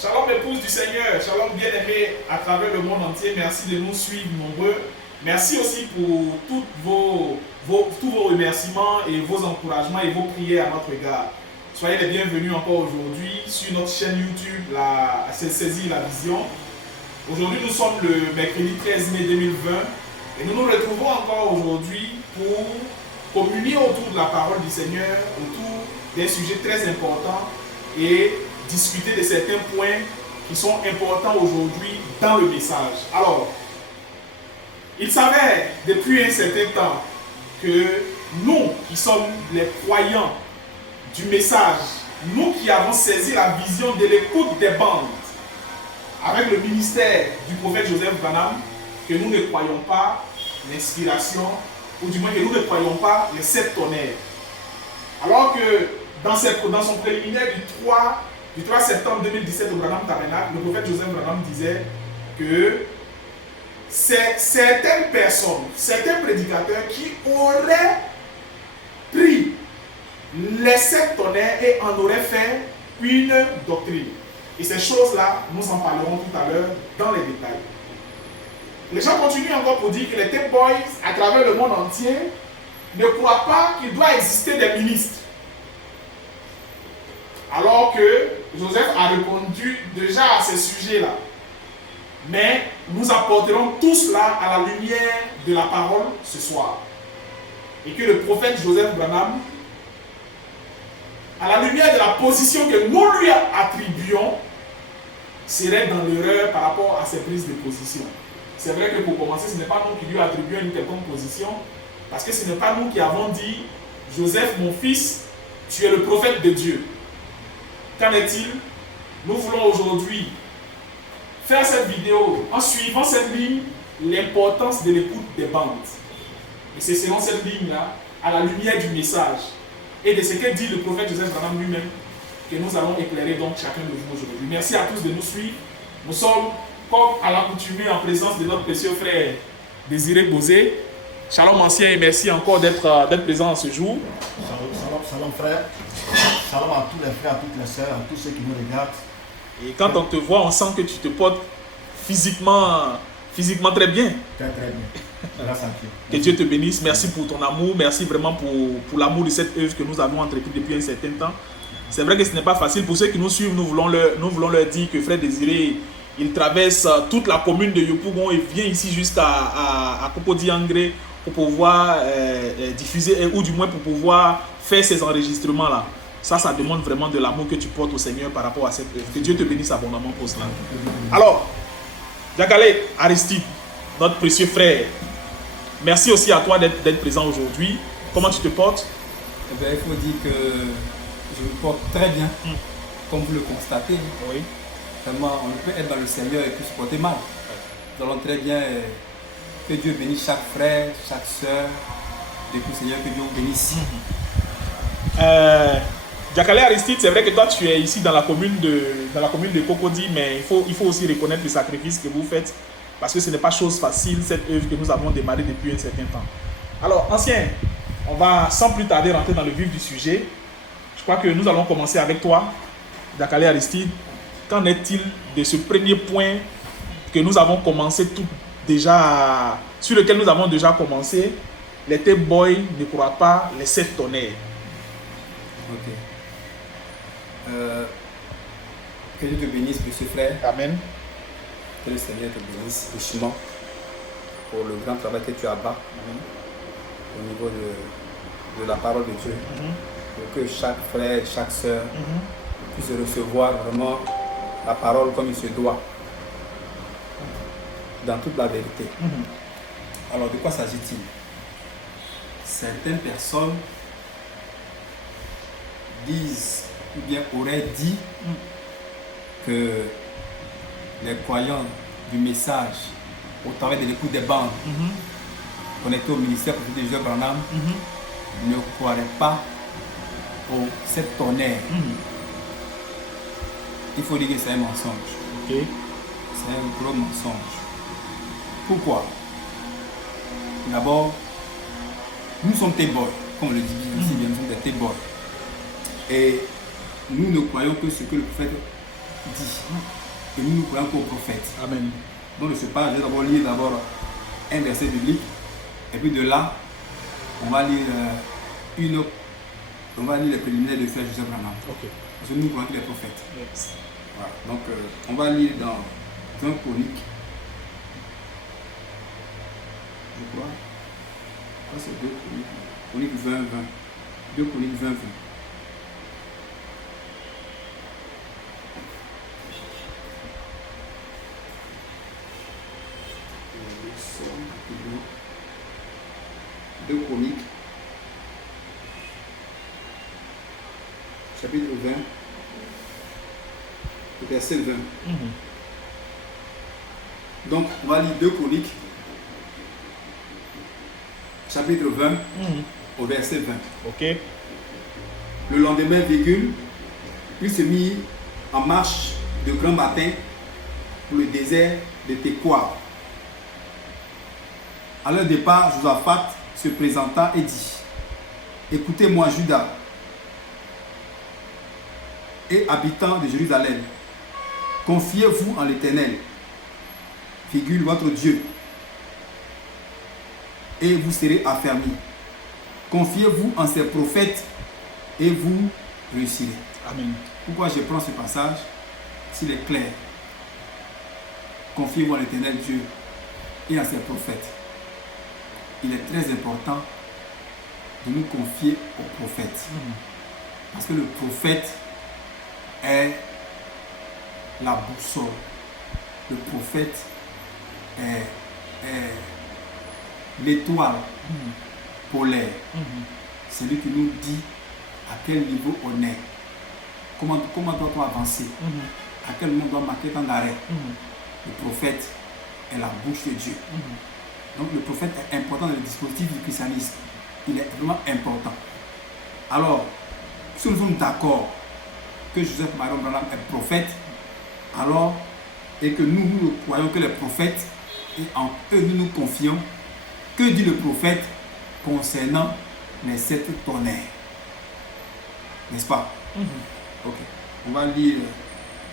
Shalom épouse du Seigneur, shalom bien-aimés à travers le monde entier, merci de nous suivre nombreux. Merci aussi pour tous vos remerciements et vos encouragements et vos prières à notre égard. Soyez les bienvenus encore aujourd'hui sur notre chaîne YouTube, la Saisir la Vision. Aujourd'hui nous sommes le mercredi 13 mai 2020 et nous nous retrouvons encore aujourd'hui pour communier autour de la parole du Seigneur, autour d'un sujet très important et discuter de certains points qui sont importants aujourd'hui dans le message. Alors, il s'avère depuis un certain temps que nous qui sommes les croyants du message, nous qui avons saisi la vision de l'écoute des bandes avec le ministère du prophète Joseph Branham, que nous ne croyons pas l'inspiration, ou du moins que nous ne croyons pas les 7 tonnerres. Alors que dans son préliminaire du 3 septembre 2017 au Branham Tabernacle, le prophète Joseph Branham disait que certaines personnes, certains prédicateurs qui auraient pris les 7 tonnerres et en auraient fait une doctrine. Et ces choses-là, nous en parlerons tout à l'heure dans les détails. Les gens continuent encore pour dire que les Tape Boys, à travers le monde entier, ne croient pas qu'il doit exister des ministres. Alors que Joseph a répondu déjà à ces sujets-là. Mais nous apporterons tout cela à la lumière de la parole ce soir. Et que le prophète Joseph Branham, à la lumière de la position que nous lui attribuons, serait dans l'erreur par rapport à ses prises de position. C'est vrai que pour commencer, ce n'est pas nous qui lui attribuons une quelconque position, parce que ce n'est pas nous qui avons dit « Joseph, mon fils, tu es le prophète de Dieu ». Qu'en est-il? Nous voulons aujourd'hui faire cette vidéo en suivant cette ligne, l'importance de l'écoute des bandes. Et c'est selon cette ligne-là, à la lumière du message et de ce que dit le prophète Joseph Branham lui-même, que nous allons éclairer donc chacun de vous aujourd'hui. Merci à tous de nous suivre. Nous sommes, comme à l'accoutumée, en présence de notre précieux frère Désiré Bosé. Shalom ancien et merci encore d'être présent ce jour. Shalom frère. Shalom à tous les frères, à toutes les sœurs, à tous ceux qui nous regardent. Et quand on te voit, on sent que tu te portes physiquement très bien. Très bien. Grâce à Dieu. Que Dieu te bénisse. Merci pour ton amour. Merci vraiment pour l'amour de cette œuvre que nous avons entrepris depuis un certain temps. C'est vrai que ce n'est pas facile. Pour ceux qui nous suivent, nous voulons leur dire que frère Désiré, il traverse toute la commune de Yopougon et vient ici jusqu'à Cocody-Angré pour pouvoir diffuser, ou du moins pour pouvoir faire ces enregistrements-là. Ça demande vraiment de l'amour que tu portes au Seigneur par rapport à cette œuvre. Que Dieu te bénisse abondamment pour cela. Alors, Diakale Aristide, notre précieux frère, merci aussi à toi d'être présent aujourd'hui. Comment tu te portes? Eh bien, il faut dire que je me porte très bien, comme vous le constatez. Oui. Vraiment, on ne peut être dans le Seigneur et puis se porter mal. Nous allons très bien. Que Dieu bénisse chaque frère, chaque soeur. Depuis le Seigneur, que Dieu vous bénisse. Diakale Aristide, c'est vrai que toi tu es ici dans la commune de Cocody, mais il faut aussi reconnaître le sacrifice que vous faites, parce que ce n'est pas chose facile cette œuvre que nous avons démarrée depuis un certain temps. Alors, ancien, on va sans plus tarder rentrer dans le vif du sujet. Je crois que nous allons commencer avec toi, Diakale Aristide. Qu'en est-il de ce premier point que nous avons commencé sur lequel nous avons déjà commencé? Les Tape Boys ne croient pas les 7 tonnerres. Ok. Que Dieu te bénisse, monsieur frère. Amen. Que le Seigneur te bénisse richement pour le grand travail que tu abat au niveau de la parole de Dieu. Pour que chaque frère, chaque soeur puisse recevoir vraiment la parole comme il se doit, dans toute la vérité. Alors, de quoi s'agit-il? Certaines personnes disent ou bien auraient dit que les croyants du message au travers de l'écoute des bandes connectés au ministère de Joseph Branham ne croiraient pas aux 7 tonnerres. Il faut dire que c'est un mensonge. Okay. C'est un gros mensonge. Pourquoi? D'abord, nous sommes Tape Boys, comme on le dit bien, nous sommes des Tape Boys. Et nous ne croyons que ce que le prophète dit. Et nous croyons qu'au prophète. Amen. Donc, je ne sais pas, je vais d'abord lire un verset biblique. Et puis de là, on va lire on va lire les préliminaires de Frère Joseph Branham. Ok. Parce que nous croyons qu'il est prophète. Yes. Voilà. Donc, on va lire dans 20 Chroniques. Je crois. C'est 2 Chroniques 20, 20. 2 Chroniques 20, 20. Deux Chroniques, chapitre 20, verset 20. Donc, on va lire 2 Chroniques, chapitre 20, au verset 20. Ok. Le lendemain, virgule, il se mit en marche de grand matin pour le désert de Tekoa. À leur départ, Josaphat se présenta et dit: écoutez-moi, Juda et habitants de Jérusalem, confiez-vous en l'Éternel, virgule, votre Dieu, et vous serez affermis. Confiez-vous en ses prophètes et vous réussirez. Amen. Pourquoi je prends ce passage? S'il est clair. Confiez-vous en l'Éternel Dieu et en ses prophètes. Il est très important de nous confier au prophète. Parce que le prophète est la boussole. Le prophète est l'étoile polaire. C'est lui qui nous dit à quel niveau on est. Comment doit-on avancer? À quel moment doit marquer tant d'arrêt? Le prophète est la bouche de Dieu. Donc le prophète est important dans le dispositif du christianisme. Il est vraiment important. Alors, si nous sommes d'accord que Joseph Marion Branham est prophète, alors, et que nous croyons que les prophètes, et en eux nous nous confions, que dit le prophète concernant les 7 tonnerres? N'est-ce pas? Ok. On va lire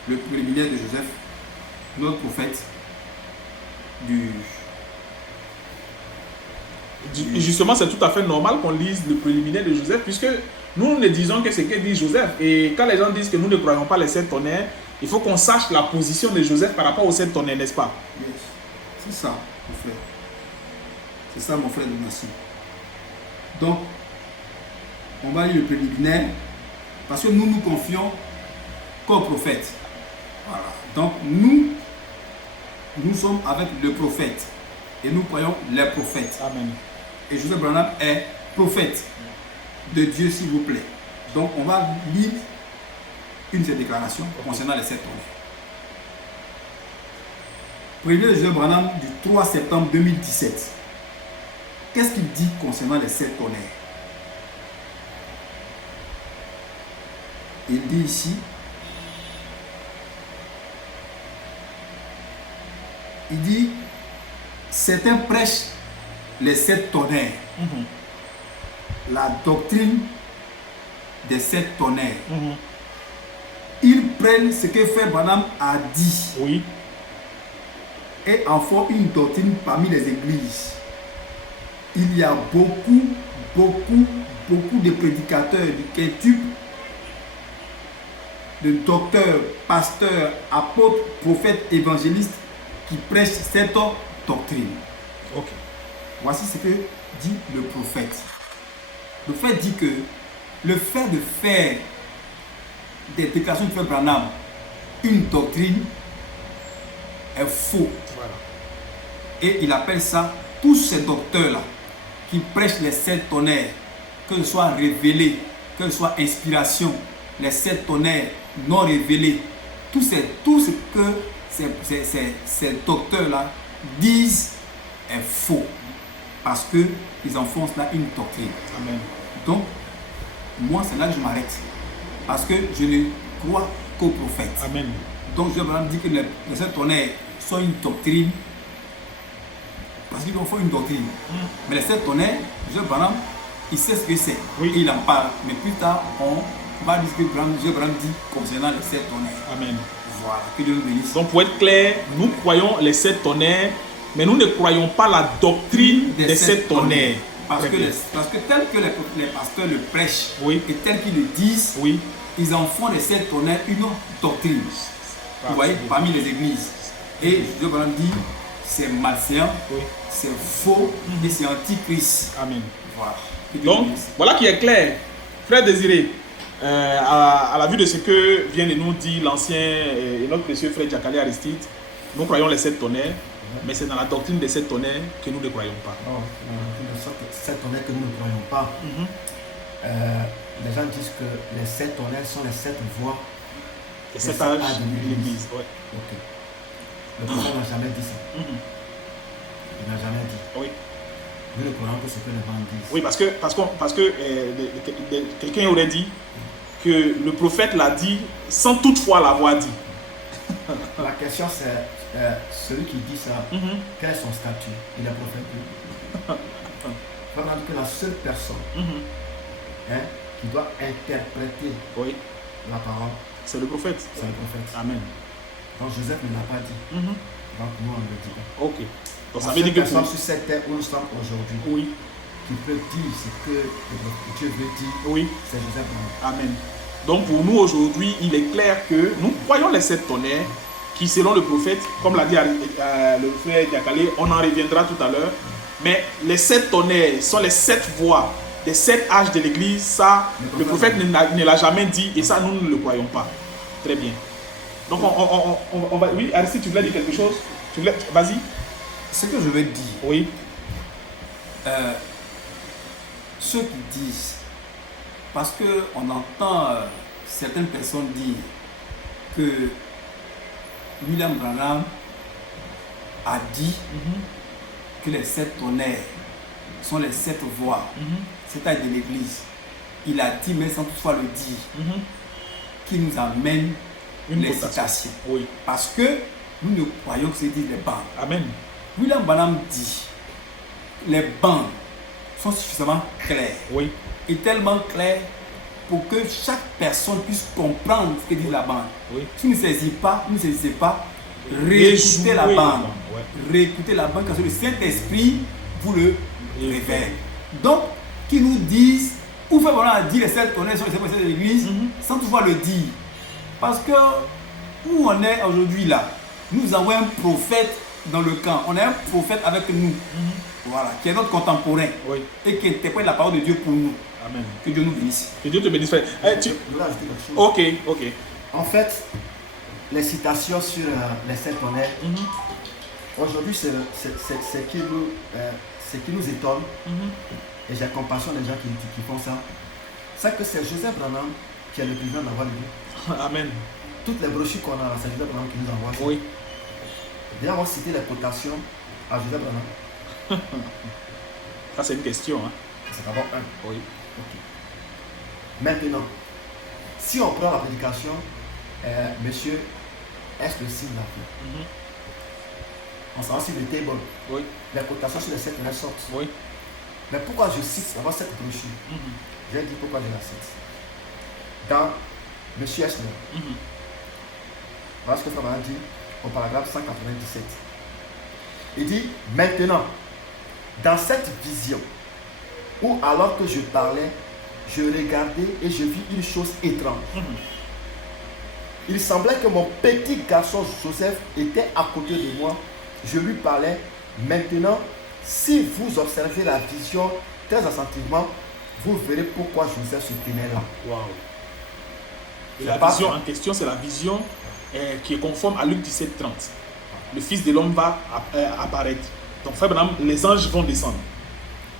le préliminaire de Joseph, notre prophète, Justement, c'est tout à fait normal qu'on lise le préliminaire de Joseph, puisque nous ne disons que ce que dit Joseph. Et quand les gens disent que nous ne croyons pas les 7 tonnerres, il faut qu'on sache la position de Joseph par rapport aux 7 tonnerres, n'est-ce pas? Yes. C'est ça, mon frère. C'est ça, mon frère de nation. Donc, on va lire le préliminaire, parce que nous nous confions qu'au prophète. Voilà. Donc, nous sommes avec le prophète. Et nous croyons les prophètes. Amen. Et Joseph Branham est prophète de Dieu, s'il vous plaît. Donc, on va lire une de ces déclarations concernant les 7 tonnerres. Préliminaire de Joseph Branham du 3 septembre 2017. Qu'est-ce qu'il dit concernant les 7 tonnerres? Il dit ici, il dit: certains prêchent les 7 tonnerres, la doctrine des 7 tonnerres. Ils prennent ce que Frère Branham a dit, oui, et en font une doctrine parmi les églises. Il y a beaucoup de prédicateurs du quintuple, de docteurs, pasteurs, apôtres, prophètes, évangélistes qui prêchent cette doctrine. ok. Voici ce que dit le prophète. Le prophète dit que le fait de faire des déclarations de Frère Branham une doctrine est faux. Voilà. Et il appelle ça, tous ces docteurs-là qui prêchent les 7 tonnerres, que ce soit révélé, que ce soit inspiration, les 7 tonnerres non révélés, tout ce que ces docteurs-là disent est faux, parce qu'ils en font là une doctrine. Amen. Donc, moi, c'est là que je m'arrête, parce que je ne crois qu'au prophète. Amen. Donc, je vais dire que les 7 tonnerres sont une doctrine, parce qu'ils en font une doctrine. Mais les 7 tonnerres, Joseph Branham, il sait ce que c'est, oui, et il en parle. Mais plus tard, on va dire ce que Joseph Branham dit concernant les 7 tonnerres. Amen. Voilà, que Dieu nous bénisse. Donc pour être clair, nous croyons les 7 tonnerres, mais nous ne croyons pas la doctrine des 7 tonnerres. Parce Très que, bien. parce que tel que les pasteurs le prêchent Oui. et tel qu'ils le disent, Oui. ils en font des 7 tonnerres une doctrine. Ah, Vous voyez, c'est bien. parmi les églises. Et Dieu dit, c'est malséant, Oui. c'est faux et c'est antichrist. Amen. Voilà. Que Dieu nous Donc, bénisse. voilà qui est clair. Frère Désiré, à la vue de ce que vient de nous dire l'ancien et notre précieux frère Diakale Aristide, nous croyons les 7 tonnerres, mais c'est dans la doctrine des 7 tonnerres que nous ne croyons pas. Non, cette tonnerre que nous ne croyons pas. Les gens disent que les 7 tonnerres sont les 7 voies. Et Les cet 7 âge âges de l'Église. Ouais. Ok. Le prophète n'a jamais dit ça. Mhm. Il n'a jamais dit. Oui. Nous ne croyons que ce que les gens disent. Oui, parce que quelqu'un aurait dit que le prophète l'a dit sans toutefois l'avoir dit. La question c'est, celui qui dit ça, Mhm. quel est son statut? Il est prophète. Vraiment que la seule personne Mhm. qui doit interpréter Oui, la parole, c'est le prophète. c'est le prophète. Amen. Donc Joseph ne l'a pas dit. Mhm. Donc nous on ne le dit pas. Ok. Donc ça La veut seule dire que personne sur cette terre où nous sommes aujourd'hui, oui, qui peut dire ce que Dieu veut dire, oui. c'est Joseph Branham. Amen. Donc pour nous aujourd'hui, il est clair que nous croyons les 7 tonnerres qui, selon le prophète, comme l'a dit le frère Diakale, on en reviendra tout à l'heure. Mais les 7 tonnerres sont les 7 voies des 7 âges de l'Église. Ça, le prophète ne l'a jamais dit et ça, nous ne le croyons pas. Très bien. Donc on va... Oui, Aristide, tu voulais dire quelque chose? Vas-y. Ce que je veux dire, Oui. ceux qui disent, parce qu'on entend certaines personnes dire que William Branham a dit que les 7 tonnerres sont les 7 voies, c'est-à-dire de l'Église. Il a dit, mais sans toutefois le dire, qui nous amène Une les cotation. citations. Oui. Parce que nous ne croyons que c'est dit les bandes. Amen. William Branham dit, les bandes sont suffisamment claires Oui. et tellement claires pour que chaque personne puisse comprendre ce que dit la bande. Oui. Si vous ne saisissez pas, réécoutez la Réjouer bande. Ouais. Réécoutez la bande parce que le Saint-Esprit vous le révèle. Donc, qui nous disent, ou fait voilà dire les 7 tonnerres sur les 7 personnes de l'église, sans toutefois le dire. Parce que où on est aujourd'hui là, nous avons un prophète dans le camp. On a un prophète avec nous. Voilà, qui est notre contemporain. Oui. Et qui interprète la parole de Dieu pour nous. Amen. Que Dieu nous bénisse. Que Dieu te bénisse, frère. Je voulais ajouter quelque chose. Ok, ok. En fait, les citations sur les 7 tonnerres, aujourd'hui, c'est ce qui nous étonne, et j'ai compassion des gens qui font ça, c'est que c'est Joseph Branham qui est le plus grand d'avoir lu. Amen. Toutes les brochures qu'on a, c'est Joseph Branham qui nous envoie. Oui. D'ailleurs, on va citer les quotations à Joseph Branham. Ça, c'est une question. Hein. C'est d'abord un. Oui. Maintenant, si on prend la prédication, monsieur, est-ce le signe l'a fait? On s'en va sur le table. Oui. Les quotations sur les 7 tonnerres sortent. Oui. Mais pourquoi je cite d'abord cette brochure? Je vais dire pourquoi je la cite. Dans Monsieur Esner, voilà ce que Frère Branham dit au paragraphe 197. Il dit, maintenant, dans cette vision, où alors que je parlais, je regardais et je vis une chose étrange. Il semblait que mon petit garçon Joseph était à côté de moi. Je lui parlais. Maintenant, si vous observez la vision très attentivement, vous verrez pourquoi Joseph se tenait là. Waouh. Et C'est la pas vision vrai. en question, c'est la vision qui est conforme à Luc 17, 30. Le Fils de l'homme va apparaître. Donc, frère Branham, les anges vont descendre.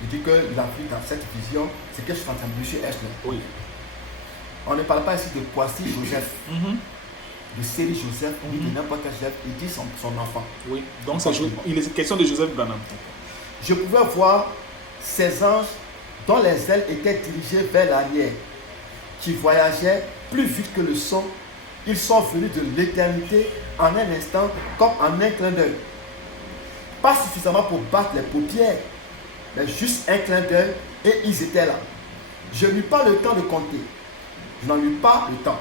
Il dit qu'il a vu dans cette vision, c'est que je suis en train de M. Esler. Oui. On ne parle pas ici de Kwasi Joseph, de série Joseph, ni de n'importe quel Joseph, il dit son enfant. Oui. Donc, il est question de Joseph Branham. Je pouvais voir ces anges dont les ailes étaient dirigées vers l'arrière, qui voyageaient plus vite que le son. Ils sont venus de l'éternité en un instant, comme en un clin d'œil. Pas suffisamment pour battre les paupières, mais juste un clin d'œil et ils étaient là. Je n'eus pas le temps de compter. Je n'en eus pas le temps.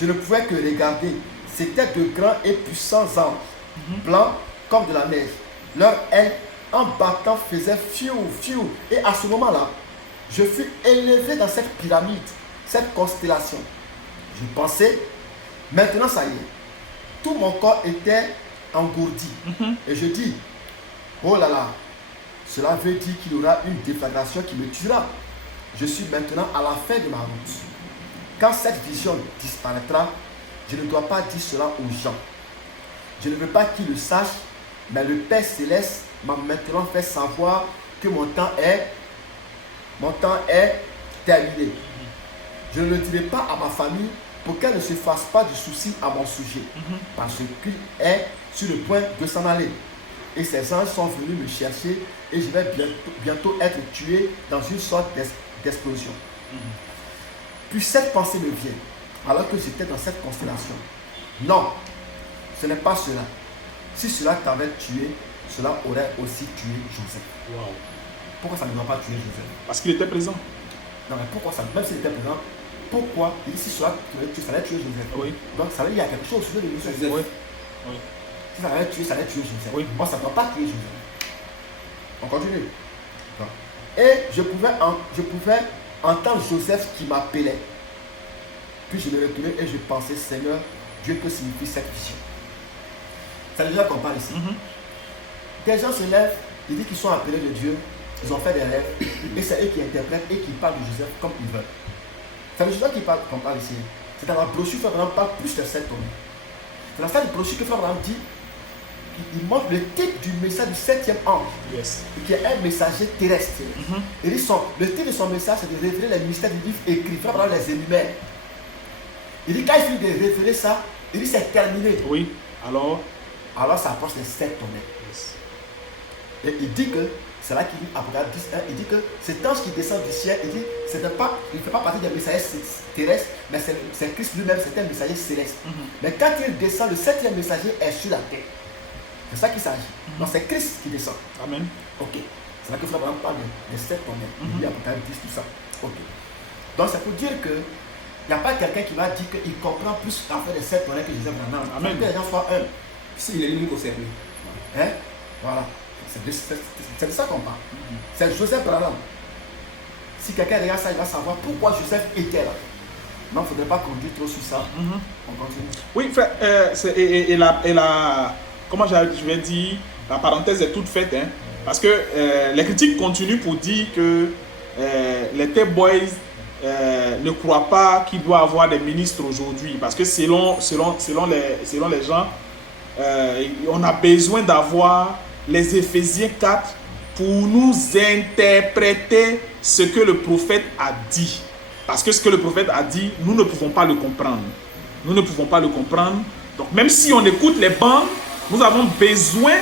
Je ne pouvais que regarder c'étaient de grands et puissants anges, blancs comme de la neige. Leurs ailes, en battant, faisaient fiou, fiou. Et à ce moment-là, je fus élevé dans cette pyramide, cette constellation. Je pensais, maintenant ça y est, tout mon corps était engourdi. Et je dis, oh là là, cela veut dire qu'il y aura une déflagration qui me tuera. Je suis maintenant à la fin de ma route. Quand cette vision disparaîtra, je ne dois pas dire cela aux gens. Je ne veux pas qu'ils le sachent, mais le Père Céleste m'a maintenant fait savoir que mon temps est terminé. Je ne le dirai pas à ma famille pour qu'elle ne se fasse pas de soucis à mon sujet, parce qu'il est sur le point de s'en aller. Et ces anges sont venus me chercher et je vais bientôt être tué dans une sorte d'explosion. Puis cette pensée me vient, alors que j'étais dans cette constellation. Non, ce n'est pas cela. Si cela t'avait tué, cela aurait aussi tué Joseph. Wow. Pourquoi ça ne va pas tuer Joseph? Parce qu'il était présent. Non, mais pourquoi ça, même s'il était présent, pourquoi il dit si cela ça allait tuer Joseph? Oui. Donc ça veut dire qu'il y a quelque chose au sujet de Joseph. Oui. Oui. Si ça allait tuer Joseph. Oui. Moi, ça ne va pas tuer Joseph. On continue. Et je pouvais entendre Joseph qui m'appelait. Puis je me retournais et je pensais, Seigneur, Dieu, que signifie cette vision? C'est déjà qu'on parle ici. Des gens se lèvent, ils disent qu'ils sont appelés de Dieu, ils ont fait des rêves, et c'est eux qui interprètent et qui parlent de Joseph comme ils veulent. C'est le Joseph qu'on parle ici. C'est dans la brochure que Abraham parle plus de 7 tonnes. C'est dans cette brochure que Abraham dit, il montre le type du message du 7e ange, qui est un messager terrestre. Il dit le titre de son message, c'est de révéler les mystères du livre écrit. Abraham les énumère. Il dit quand il finit de révéler ça, il dit c'est terminé. Oui, alors ça approche les 7 tonnes. Et il dit que, c'est là qu'il dit, Apocalypse 10, il dit que cet ange qui descend du ciel, il dit, il ne fait pas partie des messagers terrestres, mais c'est Christ lui-même, c'est un messager céleste. Mais quand il descend, le 7e messager est sur la terre. C'est ça qu'il s'agit. Donc c'est Christ qui descend. Amen. Ok. C'est là que Abraham parle des 7 tonnes. Il dit Apocalypse 10, tout ça. Ok. Donc c'est pour dire que il n'y a pas quelqu'un qui va dire qu'il comprend plus en fait les 7 tonnes que Joseph Branham. Amen. Que les gens soient un. S'il est l'unique au cercle. Hein? Voilà. C'est de ça qu'on parle. C'est Joseph Branham. Si quelqu'un regarde ça, il va savoir pourquoi Joseph était là. Non, il ne faudrait pas qu'on dise trop sur ça. On continue. Oui, frère, comment je vais dire, la parenthèse est toute faite, hein, parce que les critiques continuent pour dire que les Tech Boys ne croient pas qu'il doit avoir des ministres aujourd'hui, parce que selon les gens, on a besoin d'avoir les Éphésiens 4 pour nous interpréter ce que le prophète a dit. Parce que ce que le prophète a dit, nous ne pouvons pas le comprendre. Nous ne pouvons pas le comprendre. Donc même si on écoute les bandes, nous avons besoin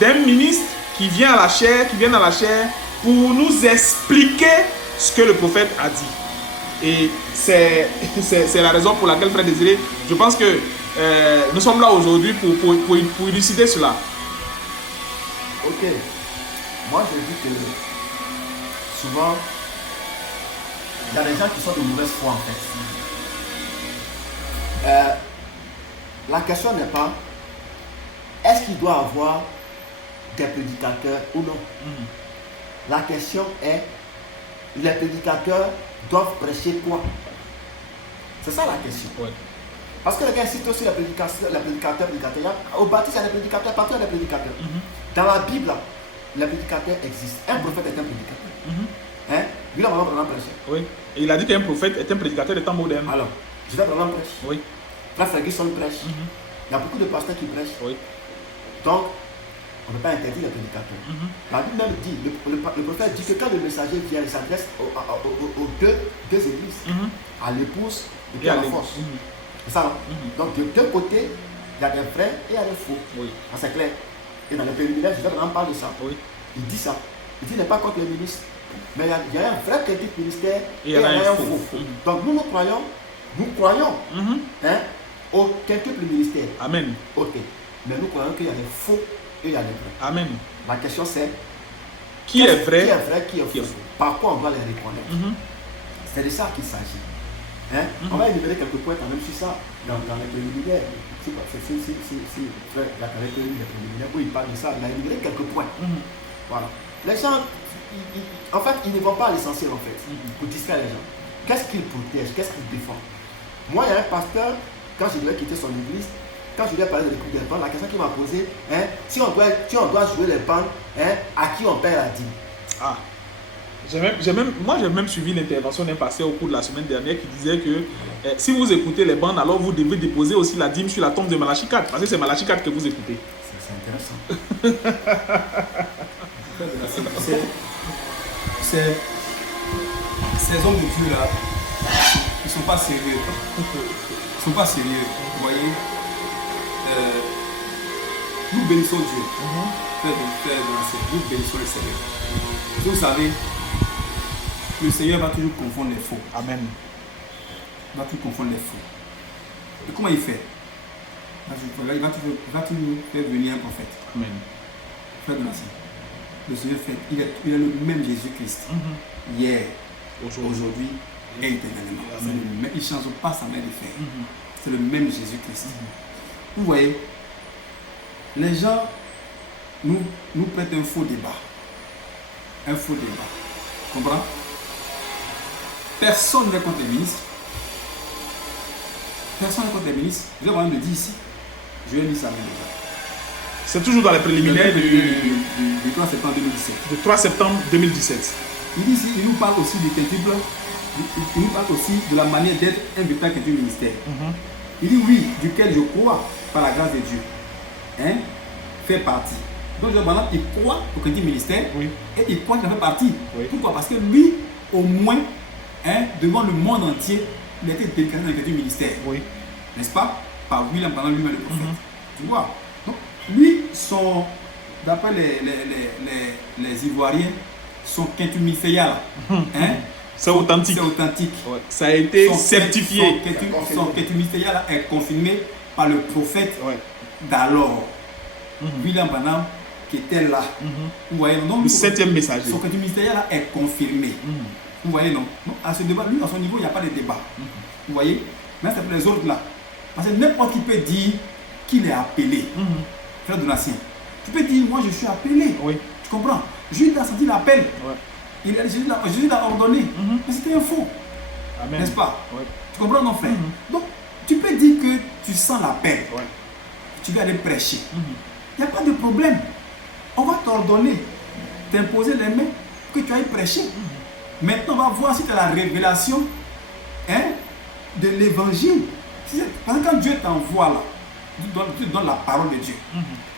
d'un ministre qui vient à la chair, pour nous expliquer ce que le prophète a dit. Et c'est la raison pour laquelle, frère Désiré, je pense que nous sommes là aujourd'hui pour élucider cela. Ok. Moi, je dis que souvent, il y a des gens qui sont de mauvaise foi en fait. La question n'est pas est-ce qu'il doit avoir des prédicateurs ou non. La question est les prédicateurs doivent prêcher quoi? C'est ça la question. Ouais. Parce que les gars citent aussi les prédicateurs. Au baptême, il y a des prédicateurs, partout il y a des prédicateurs. Dans la Bible, les prédicateurs existent. Un prophète est un prédicateur. Hein? Lui, là, on prêche. Oui. Et il a dit qu'un prophète est un prédicateur de temps moderne. Alors, je vais prendre prêche. Oui. Frère Ferguson prêche. Il y a beaucoup de pasteurs qui prêchent. Oui. Donc, on ne peut pas interdire les prédicateurs. La Bible même dit, le prophète dit que quand le messager vient, il s'adresse aux deux églises, à l'épouse et à la force. C'est ça, non? Donc, de deux côtés, il y a des vrais et il y a des faux. Oui. Ah, c'est clair. Et dans le préliminaire, Joseph parle de ça. Oui. Il dit ça. Il dit, il n'est pas contre les ministres. Mais il y a un vrai critique ministère et il y a un faux. Donc, nous croyons hein, au quintuple ministère. Amen. Ok. Mais nous croyons qu'il y a des faux et il y a des vrais. Amen. La question c'est qui est vrai, qui est faux. Par quoi on doit les reconnaître? C'est de ça qu'il s'agit. Hein? On va énumérer quelques points quand même sur ça, dans les préliminaires. C'est frère Jacques avec les préliminaires où il parle de ça, il a énuméré quelques points. Voilà. Les gens, en fait, ils ne vont pas à l'essentiel en fait, pour distraire les gens. Qu'est-ce qu'ils protègent? Qu'est-ce qu'ils défendent? Moi, il y a un pasteur, quand je devais quitter son église, quand je lui ai parlé de l'écoute des bandes, la question qu'il m'a posée, hein, si on doit jouer les bandes, hein, à qui on paie la dîme? Ah. Moi, j'ai même suivi l'intervention d'un pasteur au cours de la semaine dernière qui disait que si vous écoutez les bandes, alors vous devez déposer aussi la dîme sur la tombe de Malachie 4, parce que c'est Malachie 4 que vous écoutez. C'est intéressant. Ces hommes de Dieu là, ils ne sont pas sérieux. Ils ne sont pas sérieux. Vous voyez, nous bénissons Dieu. Nous bénissons le Seigneur. Vous savez, le Seigneur va toujours confondre les faux. Amen. Il va toujours confondre les faux. Et comment il fait? Il va toujours faire venir un prophète. Amen. Frère de Nassim, le Seigneur fait, il est le même Jésus-Christ. Hier, aujourd'hui et éternellement. Il ne change pas sa manière de faire. C'est le même Jésus-Christ. Vous voyez, les gens nous prêtent un faux débat. Un faux débat. Comprends? Personne n'est contre les ministres. Personne n'est contre les ministres. Je vais vraiment le dire ici. Je vais dire ça même déjà. C'est toujours dans les préliminaires du 3 septembre 2017. Du 3 septembre 2017. Il nous parle aussi du quintuple. Il nous parle aussi de la manière d'être un véritable quintuple ministère. Il dit oui, duquel je crois par la grâce de Dieu. Hein, fait partie. Donc, maintenant, il croit au quintuple ministère et il croit qu'il en fait partie. Pourquoi? Parce que lui, au moins, hein, devant le monde entier, il a été déclaré dans le quintuple ministère. N'est-ce pas? Par William pendant lui-même le prophète. Tu vois? Donc, lui, d'après les Ivoiriens, son quintuple ministériel, hein, c'est authentique. C'est authentique. Ça a été certifié. Son quintuple ministériel est confirmé par le prophète d'alors, William Branham, qui était là. Vous voyez, donc, le 7e messager. Son quintuple ministériel est confirmé. Vous voyez, non? Donc, à ce débat, lui, à son niveau, il n'y a pas de débat. Vous voyez? Mais c'est pour les autres là. Parce que n'importe qui peut dire qu'il est appelé. Frère Donatien. Tu peux dire, moi je suis appelé. Tu comprends? Judas a senti l'appel. Jésus l'a ordonné. Mais c'était un faux. N'est-ce pas? Tu comprends, non, frère? Donc, tu peux dire que tu sens l'appel. Tu vas aller prêcher. Il n'y a pas de problème. On va t'ordonner, t'imposer les mains, que tu ailles prêcher. Maintenant, on va voir si tu as la révélation, hein, de l'évangile. Parce que quand Dieu t'envoie là, tu donnes la parole de Dieu.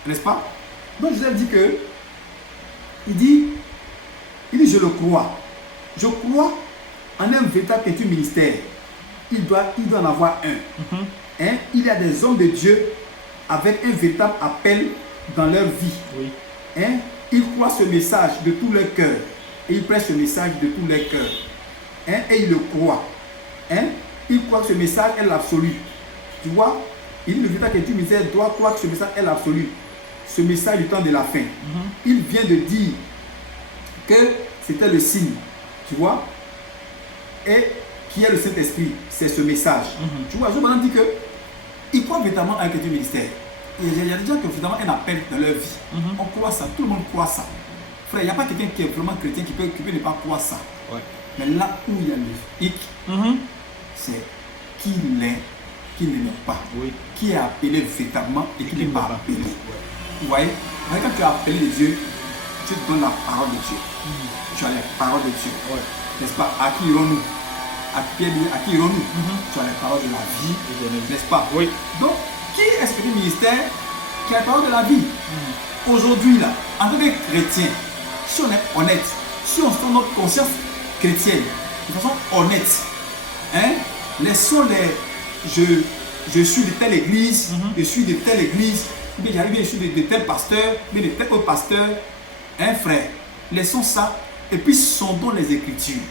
N'est-ce pas? Donc je vous ai dit que il dit je le crois. Je crois en un véritable petit ministère. Il doit en avoir un. Hein? Il y a des hommes de Dieu avec un véritable appel dans leur vie. Hein? Ils croient ce message de tout leur cœur. Et ils prêchent ce message de tout leur cœur. Hein? Et ils le croient. Hein? Il croit que ce message est l'absolu. Tu vois? Il dit le véritable petit ministère doit croire que ce message est l'absolu. Ce message du temps de la fin. Il vient de dire que c'était le signe. Tu vois? Et qui est le Saint-Esprit? C'est ce message. Tu vois? Je me dis que il croit véritablement à un petit ministère. Et il y a des gens qui ont finalement un appel dans leur vie. On croit ça. Tout le monde croit ça. Frère, il n'y a pas quelqu'un qui est vraiment chrétien qui peut ne pas croire ça. Mais là où il y a le hic, c'est qui l'est, qui ne l'est pas. Qui est appelé véritablement et qui n'est pas appelé. Vous voyez? Quand tu as appelé Dieu, tu te donnes la parole de Dieu. Tu as les paroles de Dieu. N'est-ce pas? À qui irons-nous? À qui irons-nous? Tu as les paroles de la vie. N'est-ce pas? Donc, qui est ce ministère qui a la parole de la vie? Aujourd'hui, là, en tant que chrétien, si on est honnête, si on sent notre conscience chrétienne de façon honnête, hein, laissons je suis de telle église, je suis de telle église, bien j'arrive, je suis de tel pasteur, bien de tel autre pasteur, hein, frère, laissons ça et puis sondons les Écritures,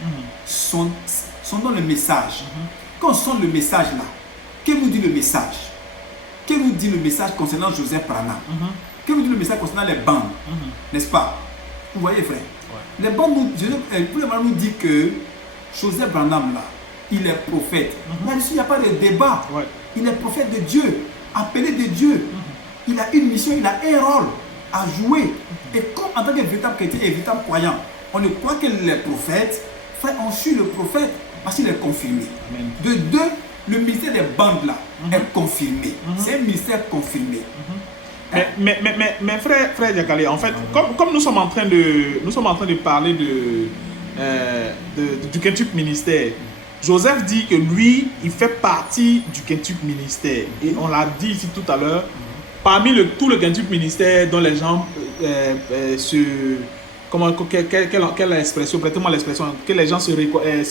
sondons le message. Quand on sonde le message là, que nous dit le message? Que nous dit le message concernant Joseph Branham? Que nous dit le message concernant les bandes? N'est-ce pas? Vous voyez, frère? Les bandes nous disent que Joseph Branham là, il est prophète. Là-dessus, il n'y a pas de débat. Ouais. Il est prophète de Dieu, appelé de Dieu. Il a une mission, il a un rôle à jouer. Et comme en tant que véritable chrétien et véritable croyant, on ne croit qu'il est prophète, frère, on suit le prophète parce qu'il est confirmé. Amen. De deux, le ministère des bandes là est confirmé. C'est un ministère confirmé. Mais frère Diakale, en fait, comme nous sommes en train de parler du quintuple ministère, Joseph dit que lui, il fait partie du quintuple ministère. Et on l'a dit ici tout à l'heure, parmi tout le quintuple ministère dont les gens quelle expression, prêtez-moi l'expression, que les gens se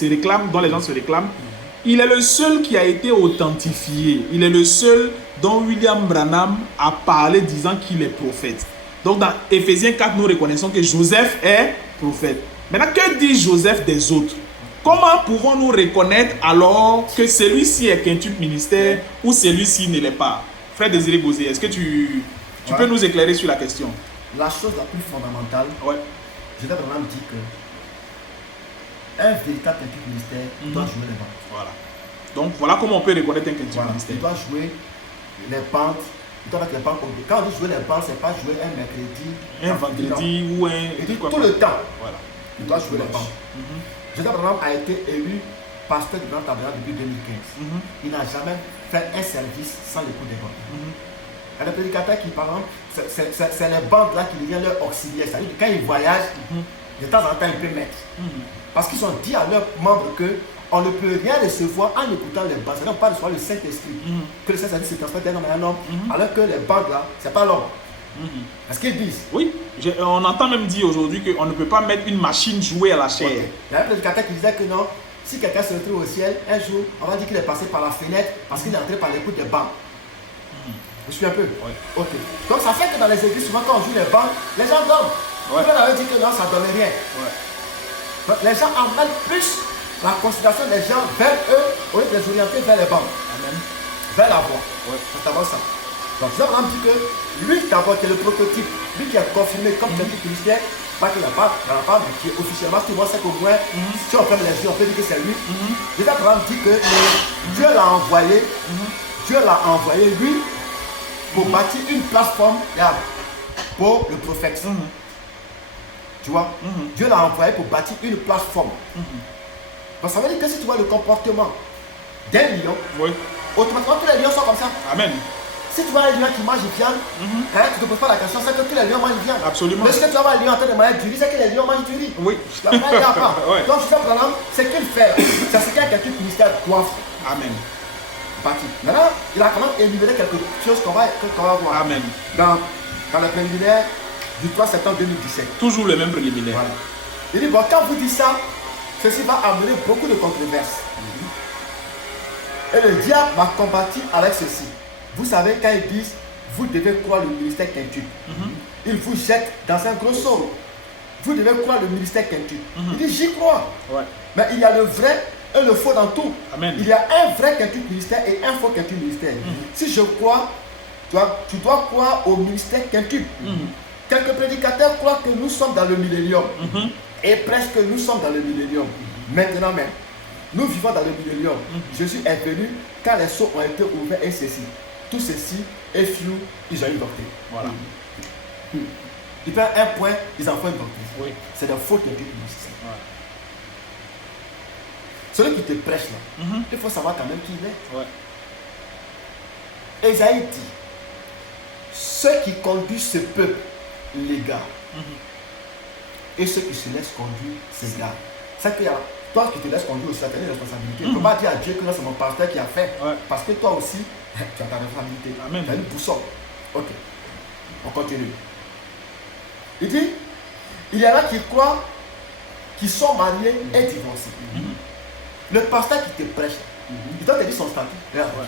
réclament, dont les gens se réclament, il est le seul qui a été authentifié. Il est le seul dont William Branham a parlé disant qu'il est prophète. Donc dans Éphésiens 4, nous reconnaissons que Joseph est prophète. Maintenant, que dit Joseph des autres? Comment pouvons-nous reconnaître alors que celui-ci est quintuple ministère ou celui-ci ne l'est pas? Frère Désiré Bozé, est-ce que tu peux nous éclairer sur la question? La chose la plus fondamentale, Ouais. Joseph Branham dit que un véritable quintuple ministère doit jouer les bandes. Voilà. Donc voilà comment on peut reconnaître un quintuple Voilà. ministère. Il doit jouer les bandes. Il doit mettre les bandes. Quand on dit jouer les bandes, c'est pas jouer un mercredi, Un vendredi ou un... Il dit tout le temps. Voilà. Il doit jouer les bandes. Joseph Branham a été élu pasteur du Grand Tabernacle depuis 2015. Il n'a jamais fait un service sans le coup des bandes. Il y a des prédicateurs qui, par exemple, c'est les bandes là qui deviennent leur auxiliaire. C'est-à-dire que quand ils voyagent, de temps en temps, ils peuvent mettre. Parce qu'ils ont dit à leurs membres qu'on ne peut rien recevoir en écoutant les bandes. C'est-à-dire qu'on parle recevoir le Saint-Esprit. Que le Saint-Esprit se transmet d'un homme à un homme, alors que les bandes là, c'est pas l'homme. Est-ce qu'ils disent? Oui, on entend même dire aujourd'hui qu'on ne peut pas mettre une machine jouer à la chair. Okay. Il y a un prédicateur qui disait que non, si quelqu'un se retrouve au ciel, un jour, on va dire qu'il est passé par la fenêtre parce qu'il est entré par l'écoute des bandes. Je suis un peu. Ouais. Ok. Donc ça fait que dans les églises, souvent quand on joue les bandes, les gens dorment. Ouais. On avait dit que non, ça ne donne rien. Ouais. Donc les gens emmènent plus la considération des gens vers eux au lieu de les orienter vers les bandes, Amen. vers la voie. Ouais. C'est d'abord ça. Donc Jean Branham dit que lui d'abord qui est le prototype, lui qui est confirmé comme quintuple ministère, pas qu'il n'a pas, mais qui est officiellement, ce qu'il voit, c'est qu'au moins, si on ferme les yeux, on peut dire que c'est lui. Jean Branham dit que Dieu l'a envoyé, lui, pour bâtir une plateforme pour le prophète. Tu vois, Dieu l'a envoyé pour bâtir une plateforme. Donc ça veut dire que si tu vois le comportement d'un lion, Oui. automatiquement tous les lions sont comme ça. Amen. Si tu vois un lion qui mange viande, tu ne te poses pas la question, c'est que tous les lions mangent viande. Absolument. Mais si tu vois un lion en train de manger du riz, c'est que les lions mangent du riz. Oui. La vraie, il n'y a pas. Ouais. Donc, je fais par c'est qu'il fait. C'est ce qu'un quintuple ministère doit faire. Amen. Parti. Maintenant, il a quand même énuméré quelque chose qu'on va voir. Amen. Dans le préliminaire du 3 septembre 2017. Toujours le même préliminaire. Voilà. Il dit, bon, quand vous dites ça, ceci va amener beaucoup de controverses. Et le diable va combattre avec ceci. Vous savez, quand ils disent, vous devez croire le ministère quintuple, ils vous jettent dans un gros seau. Vous devez croire le ministère quintuple. Il dit, j'y crois. Ouais. Mais il y a le vrai et le faux dans tout. Amen. Il y a un vrai quintuple ministère et un faux quintuple ministère. Si je crois, tu dois croire au ministère quintuple. Quelques prédicateurs croient que nous sommes dans le millénium. Et presque nous sommes dans le millénium. Maintenant même, nous vivons dans le millénium. Jésus est venu quand les sceaux ont été ouverts et ceci. Tout ceci est flou, ils ont une doctrine. Voilà. Ils prennent un point, ils en font une doctrine. Oui. C'est des faux quintuple ministère. Ouais. Celui qui te prêche là, il faut savoir quand même qui il est. Ouais. Ésaïe dit, ceux qui conduisent ce peuple l'égard, et ceux qui se laissent conduire s'égarent. C'est que toi qui te laisses conduire aussi, tu as une responsabilité. Il ne faut pas dire à Dieu que c'est mon pasteur qui a fait. Ouais. Parce que toi aussi, tu as ta responsabilité. Amen. Tu as une boussole. Ok. On continue. Il dit, il y en a qui croient, qui sont mariés et divorcés. Le pasteur qui te prêche, il doit te dire son statut. Regarde. Ouais.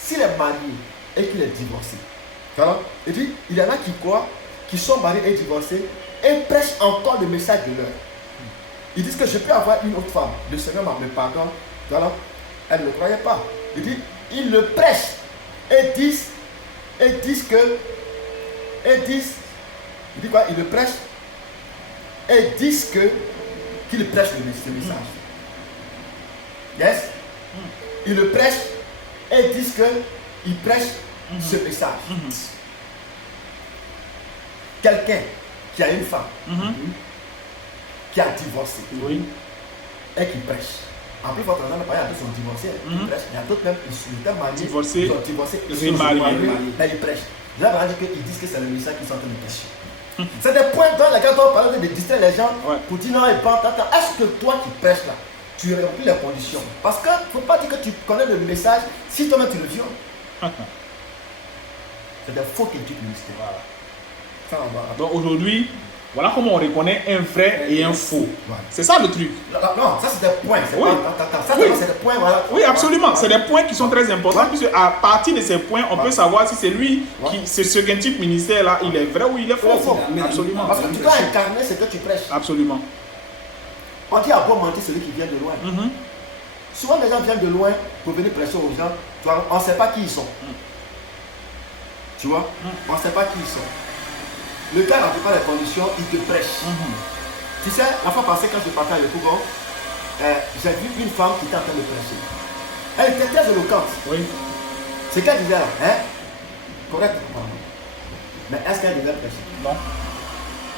S'il est marié et qu'il est divorcé, voilà. Il dit, il y en a qui croient, qui sont mariés et divorcés et prêchent encore le message de l'heure. Ils disent que je peux avoir une autre femme. Le Seigneur me pardonne. Voilà. Elle ne le croyait pas. Il dit, ils le prêchent et disent que, il dit quoi? Ils le prêchent et disent que, qu'ils prêchent ce message. Yes. Ils le prêchent et ils disent qu'ils prêchent ce message. Quelqu'un qui a une femme qui a divorcé et qui prêche. En plus, votre exemple, il y a d'autres qui sont divorcés, qui prêchent. Il y a d'autres même qui sont mariés, Divorcés, ils sont divorcés, ils sont remariés, mais ils prêchent. Là, on dit qu'ils disent que c'est le message qu'ils sont en train de prêcher. C'est des points dans lesquels on parle de distraire les gens pour dire non, est-ce que toi qui prêches là, tu remplis les conditions? Parce qu'il ne faut pas dire que tu connais le message si toi-même tu le violes. C'est des faux critiques ministères. Voilà. Ça, on va. Donc aujourd'hui, voilà comment on reconnaît un vrai et un faux. Voilà. C'est ça le truc. Non, ça c'est des points. C'est Oui. ça, Oui. c'est des points. Voilà. Oui, absolument. C'est des points qui sont très importants, Ouais. puisque à partir de ces points, on peut savoir si c'est lui, Ouais. c'est ce type ministère-là, il est vrai ou il est faux. Faux. Absolument. Parce que tu dois incarner ce que tu prêches. Absolument. On dit à beau mentir celui qui vient de loin. Souvent les gens viennent de loin pour venir prêcher aux gens. Tu vois, on ne sait pas qui ils sont. Tu vois, on ne sait pas qui ils sont. Le gars n'a pas les conditions, il te prêche. Tu sais, la fois passée quand je partais avec Kougon, j'ai vu une femme qui était en train de prêcher. Elle était très éloquente. Oui. C'est qu'elle disait là, hein? Correct. Mais est-ce qu'elle devait prêcher? Non.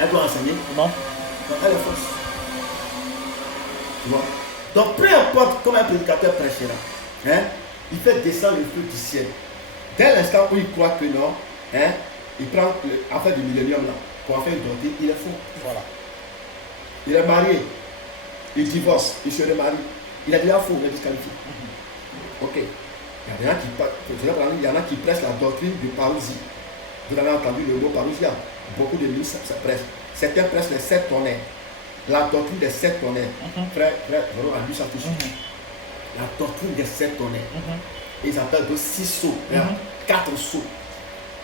Elle doit enseigner? Non. Donc elle est fausse. Tu vois? Donc peu importe comment un prédicateur prêchera, hein, il fait descendre le feu du ciel. Dès l'instant où il croit que non, hein, il prend l'affaire du millénium là, pour en faire une doctrine, il est faux. Voilà. Il est marié, il divorce, il se remarie. Il est déjà faux, il est disqualifié. Ok. Il y en a qui prêchent la doctrine du parousie. Vous avez entendu le mot parousia. Beaucoup de ministres ça prêchent. Certains prêchent les 7 tonnerres. La doctrine des 7 tonnerres. Frère, a lu ça tout de suite. La doctrine des 7 tonnerres. Ils appellent de 6 sauts, 4 sauts.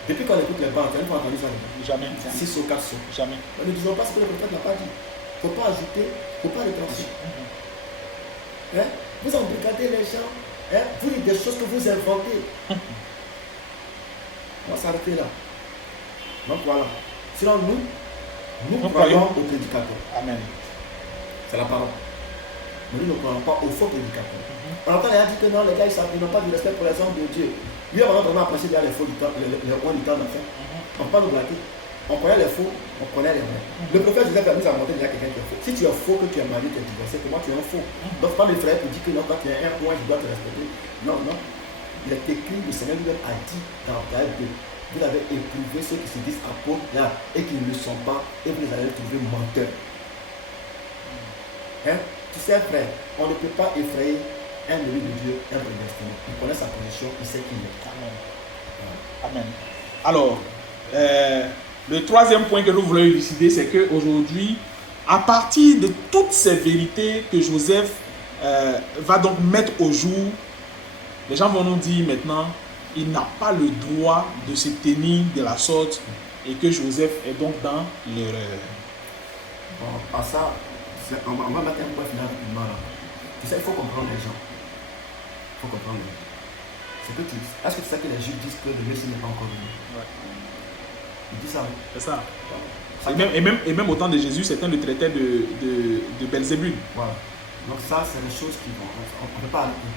Depuis qu'on écoute les banques, on a entendu ça. Jamais. 6 sauts, 4 sauts. Jamais. Mais ne disons pas ce que le prophète n'a pas dit. Il ne faut pas ajouter, il ne faut pas repenser. Hein? Vous embrigadez les gens, hein? Vous dites des choses que vous inventez. On va s'arrêter là. Donc voilà. Sinon nous croyons au prédicateur. Amen. C'est la parole. Mais nous ne croyons pas au faux prédicateur. On entend les gens dire que non, les gars, ils n'ont pas de respect pour les hommes de Dieu. Lui, on va vraiment apprécier les faux du temps, les hauts du temps d'enfer. On ne peut pas nous blaguer. On connaît les faux, on connaît les vrais. Le prophète Joseph nous a montré déjà quelqu'un qui est faux. Si tu es faux, que tu es marié, tu es divorcé, pour moi tu es un faux. Donc pas m'effrayer pour dire que non, quand tu es un point, je dois te respecter. Non, non. Il est écrit, le Seigneur lui-même a dit dans la Bible que vous avez éprouvé ceux qui se disent apôtres là et qui ne le sont pas, et vous les allez trouver menteurs. Hein? Tu sais, frère, on ne peut pas effrayer un élu de Dieu, un prédestiné. Il connaît sa position, il sait qui il est. Amen. Amen. Alors, le troisième point que nous voulons élucider, c'est qu'aujourd'hui, à partir de toutes ces vérités que Joseph va donc mettre au jour, les gens vont nous dire maintenant, il n'a pas le droit de se tenir de la sorte et que Joseph est donc dans l'erreur. Bon, à ça, on va mettre un point final rapidement là. Tu sais, il faut comprendre les gens. Il faut comprendre les gens. Est-ce que tu sais que les Juifs disent que le Messie n'est pas encore venu? Ouais. Ils disent ça. C'est ça. Et même au temps de Jésus, certains le traitaient de Belzébul. Voilà. Donc ça, c'est des choses qui vont... On ne peut pas arrêter.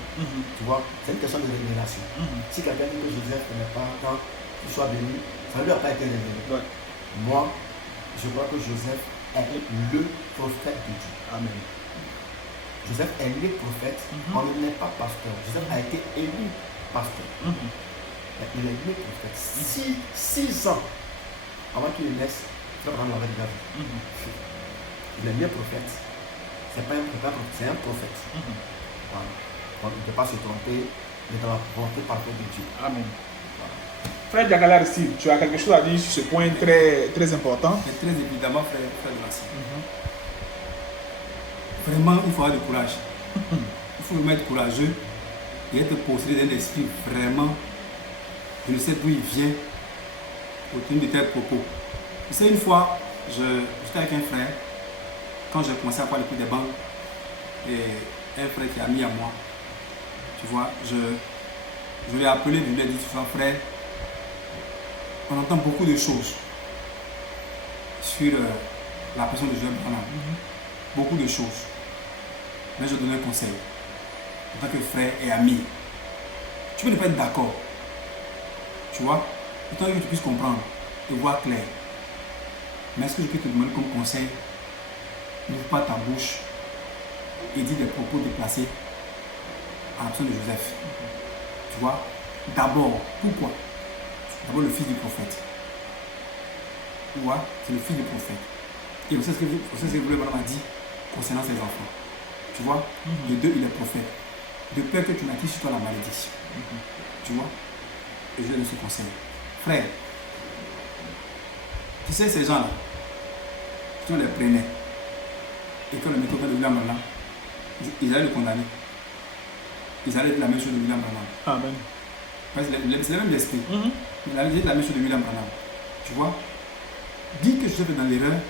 Tu vois, c'est une question de révélation. Si quelqu'un dit que Joseph n'est pas quand il soit béni, ça ne lui a pas été révélé. Ouais. Moi, je crois que Joseph est le prophète de Dieu. Amen. Joseph est le prophète, on ne n'est pas pasteur. Joseph a été élu pasteur. Il est le prophète. 6 ans avant qu'il naisse, Abraham l'avait déjà vu. Il est le prophète. C'est pas un prophète, c'est un prophète. Voilà. Donc, il ne peut pas se tromper, il est dans la volonté parfaite de Dieu. Amen. Voilà. Frère Diagala Steve, tu as quelque chose à dire sur ce point très, très important? Et très évidemment, frère de la Seigneur. Vraiment, il faut avoir du courage. Il faut vraiment être courageux et être possédé d'un esprit vraiment. Je ne sais d'où il vient pour tenir de tels propos. Vous savez, une fois, j'étais avec un frère, quand j'ai commencé à faire le coup des banques, et un frère qui a mis à moi, tu vois, je l'ai appelé, je lui ai dit, frère, on entend beaucoup de choses sur la personne de Joël Branham. Beaucoup de choses. Mais je donne un conseil. en tant que frère et ami. Tu peux ne pas être d'accord. Tu vois? Autant que tu puisses comprendre et voir clair. Mais est-ce que je peux te demander comme conseil, n'ouvre pas ta bouche et dis des propos déplacés en l'absence de Joseph. Tu vois? D'abord, pourquoi? D'abord le fils du prophète. Tu vois? C'est le fils du prophète. Et vous savez ce que le Balaam a dit concernant ses enfants. Tu vois? De deux, il est prophète. De peur que tu n'attires sur toi la malédiction. Tu vois? Et je donne ce conseil. Frère, tu sais ces gens-là, si on les prenait et qu'on les mettait auprès de William Branham, ils allaient le condamner. Ils allaient dire la même chose de William Branham. Amen. C'est le même esprit. Ils allaient dire la même chose de William Branham. Tu vois? Dire que Joseph est dans l'erreur,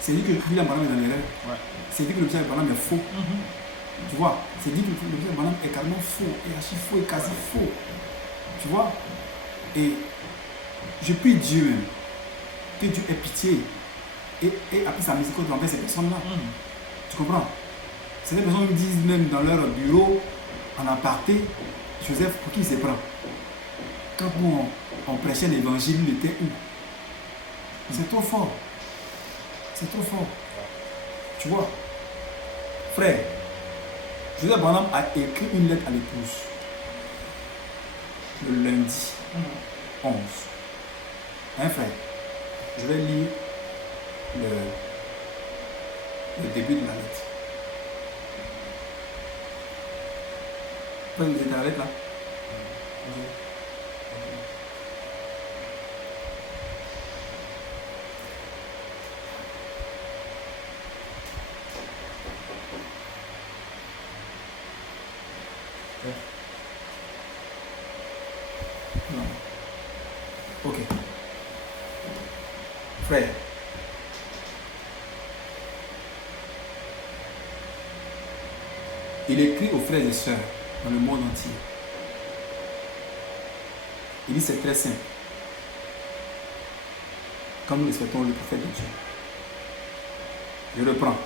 c'est dire que William Branham est dans l'erreur. Ouais. C'est dire que le William Branham est faux. Tu vois? C'est dire que le William Branham est carrément faux, et archi faux, et quasi faux. Tu vois? Et je prie Dieu même que Dieu ait pitié et appuie sa miséricorde envers ces personnes-là. Tu comprends? Ces personnes me disent même dans leur bureau, en aparté, Joseph, pour qui il se prend? Quand nous on prêchait l'évangile, il était où? C'est trop fort. C'est trop fort. Tu vois? Frère, Joseph Branham a écrit une lettre à l'épouse le lundi 11. Hein, frère? Je vais lire le début de la lettre. Vous êtes à la lettre là? Non. Ok. Frère. Il écrit aux frères et sœurs dans le monde entier. Il dit c'est très simple. Quand nous respectons le prophète de Dieu. Je reprends.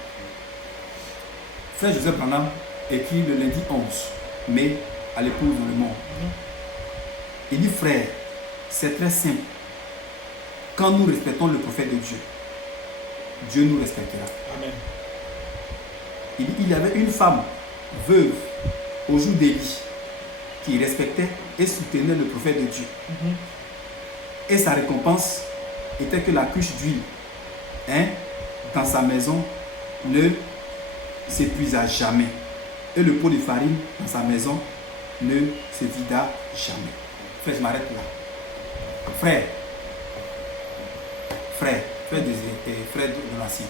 Frère Joseph Branham écrit le lundi 11 mai à l'épouse dans le monde. Il dit frère, c'est très simple. Quand nous respectons le prophète de Dieu, Dieu nous respectera. Amen. Il y avait une femme veuve au jour d'Élie qui respectait et soutenait le prophète de Dieu. Et sa récompense était que la cruche d'huile dans sa maison ne s'épuisa jamais. Et le pot de farine dans sa maison ne se vida jamais. Frère, je m'arrête là. Frère Désiré et frère Donatien,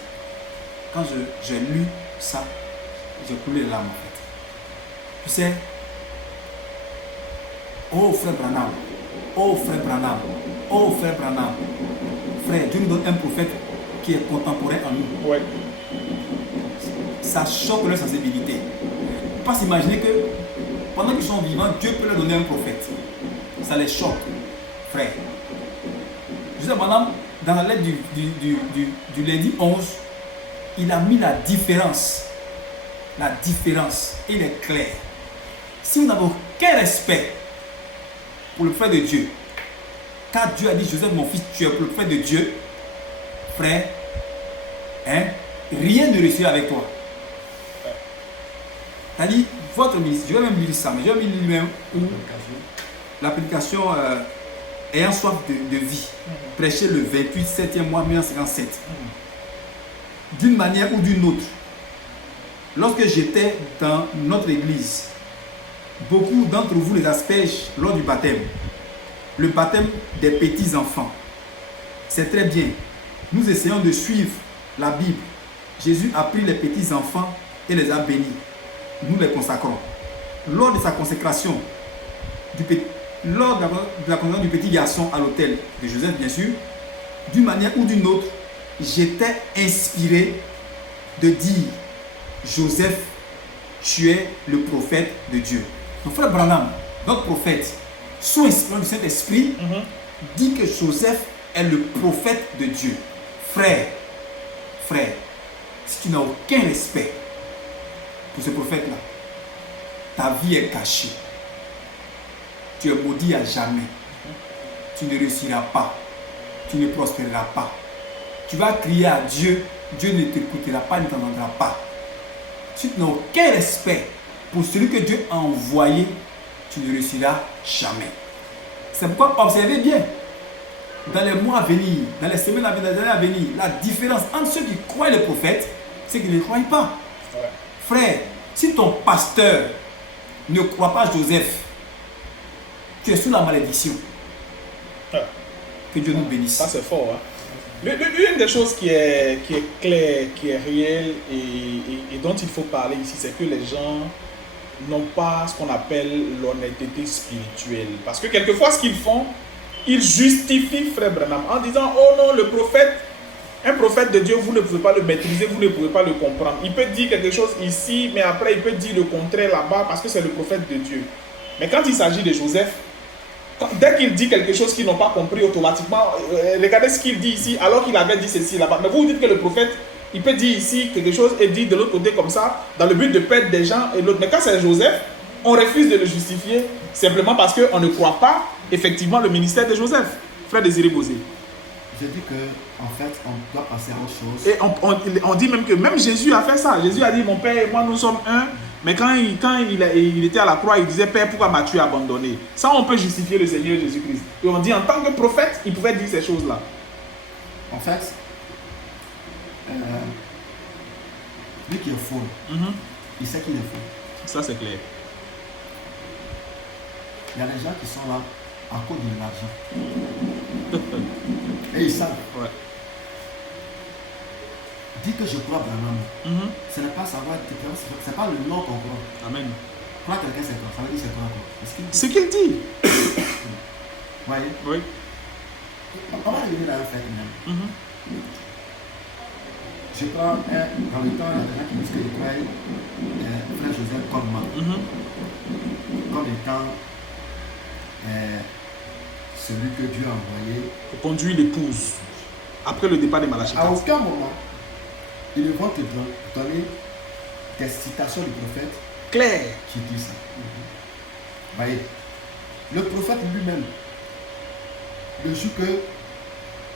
quand j'ai lu ça, j'ai coulé les larmes en fait. Tu sais, oh frère Branham, oh frère Branham, oh frère Branham, frère, Dieu nous donne un prophète qui est contemporain en nous. Ouais. Ça choque leur sensibilité. Il ne faut pas s'imaginer que pendant qu'ils sont vivants, Dieu peut leur donner un prophète. Ça les choque, frère. Joseph Branham, dans la lettre du lundi 11, il a mis la différence. La différence, il est clair. Si vous n'avez aucun respect pour le frère de Dieu, car Dieu a dit, Joseph, mon fils, tu es le frère de Dieu, frère, rien ne réussit avec toi. C'est-à-dire, votre ministre, je vais même lire ça, mais je vais lire même où la prédication ayant soif de vie, prêché le 28 7e mois 1957. D'une manière ou d'une autre, lorsque j'étais dans notre église, beaucoup d'entre vous les aspergent lors du baptême. Le baptême des petits enfants. C'est très bien. Nous essayons de suivre la Bible. Jésus a pris les petits enfants et les a bénis. Nous les consacrons. Lors de sa consécration, lors de la consécration du petit garçon à l'autel de Joseph, bien sûr, d'une manière ou d'une autre, j'étais inspiré de dire, Joseph, tu es le prophète de Dieu. Mon frère Branham, notre prophète, sous inspiration du Saint-Esprit, dit que Joseph est le prophète de Dieu. Frère, si tu n'as aucun respect pour ce prophète-là, ta vie est cachée. Tu es maudit à jamais. Tu ne réussiras pas. Tu ne prospéreras pas. Tu vas crier à Dieu. Dieu ne t'écoutera pas, ne t'entendra pas. Si tu n'as aucun respect pour celui que Dieu a envoyé, tu ne réussiras jamais. C'est pourquoi observez bien, dans les mois à venir, dans les semaines à venir, dans les années à venir, la différence entre ceux qui croient le prophète, c'est qu'ils ne croient pas. Ouais. Frère, si ton pasteur ne croit pas Joseph, tu es sous la malédiction. Ouais. Que Dieu nous bénisse. Ça, c'est fort. Hein? L'une des choses qui est claire, qui est réelle et dont il faut parler ici, c'est que les gens n'ont pas ce qu'on appelle l'honnêteté spirituelle. Parce que quelquefois, ce qu'ils font, ils justifient Frère Branham en disant « Oh non, le prophète, un prophète de Dieu, vous ne pouvez pas le maîtriser, vous ne pouvez pas le comprendre. Il peut dire quelque chose ici, mais après, il peut dire le contraire là-bas parce que c'est le prophète de Dieu. » Mais quand il s'agit de Joseph, dès qu'il dit quelque chose qu'ils n'ont pas compris automatiquement, regardez ce qu'il dit ici alors qu'il avait dit ceci là-bas. Mais vous dites que le prophète, il peut dire ici quelque chose et dire de l'autre côté comme ça, dans le but de perdre des gens et l'autre. Mais quand c'est Joseph, on refuse de le justifier simplement parce qu'on ne croit pas effectivement le ministère de Joseph. Frère Désiré Bosé. Je dis que, en fait, on doit passer à autre chose. Et on dit même que même Jésus a fait ça. Jésus a dit, mon Père et moi, nous sommes un. Mais quand il était à la croix, il disait, Père, pourquoi m'as-tu abandonné? Ça, on peut justifier le Seigneur Jésus-Christ. Et on dit, en tant que prophète, il pouvait dire ces choses-là. En fait, lui qui est faux, il sait qu'il est faux. Ça, c'est clair. Il y a des gens qui sont là à cause de l'argent. Et ils savent. Ouais. Dis que je crois Branham. Ce n'est pas savoir, c'est pas le nom qu'on croit. Amen. Croire quelqu'un, c'est quoi? Ça veut dire c'est quoi encore? Ce qu'il dit. Vous voyez? Oui. On va revenir à un fait même. Je prends dans le temps, il y a des gens qui disent qu'ils croient Frère Joseph Coleman comme étant celui que Dieu a envoyé Pour conduire l'épouse après le départ des Malachites. À aucun moment, ils ne vont te donner des citations du prophète Clair. qui dit ça. Voyez, le prophète lui-même, le jour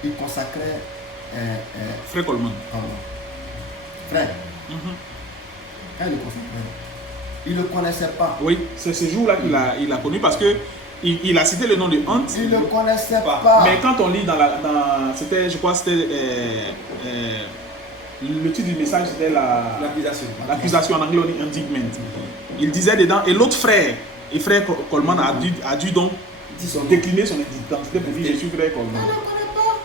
qu'il consacrait Frère Coleman. pardon, frère, quand il le consacrait, il ne le connaissait pas. Oui, c'est ce jour-là qu'il a connu parce que il a cité le nom de Hunt. Il ne le connaissait pas. Mais quand on lit c'était, je crois, c'était le titre du message, c'était l'accusation en anglais, on dit indictment. Il disait dedans, et l'autre frère, et frère Coleman a dû donc décliner son identité pour dire je suis frère Coleman.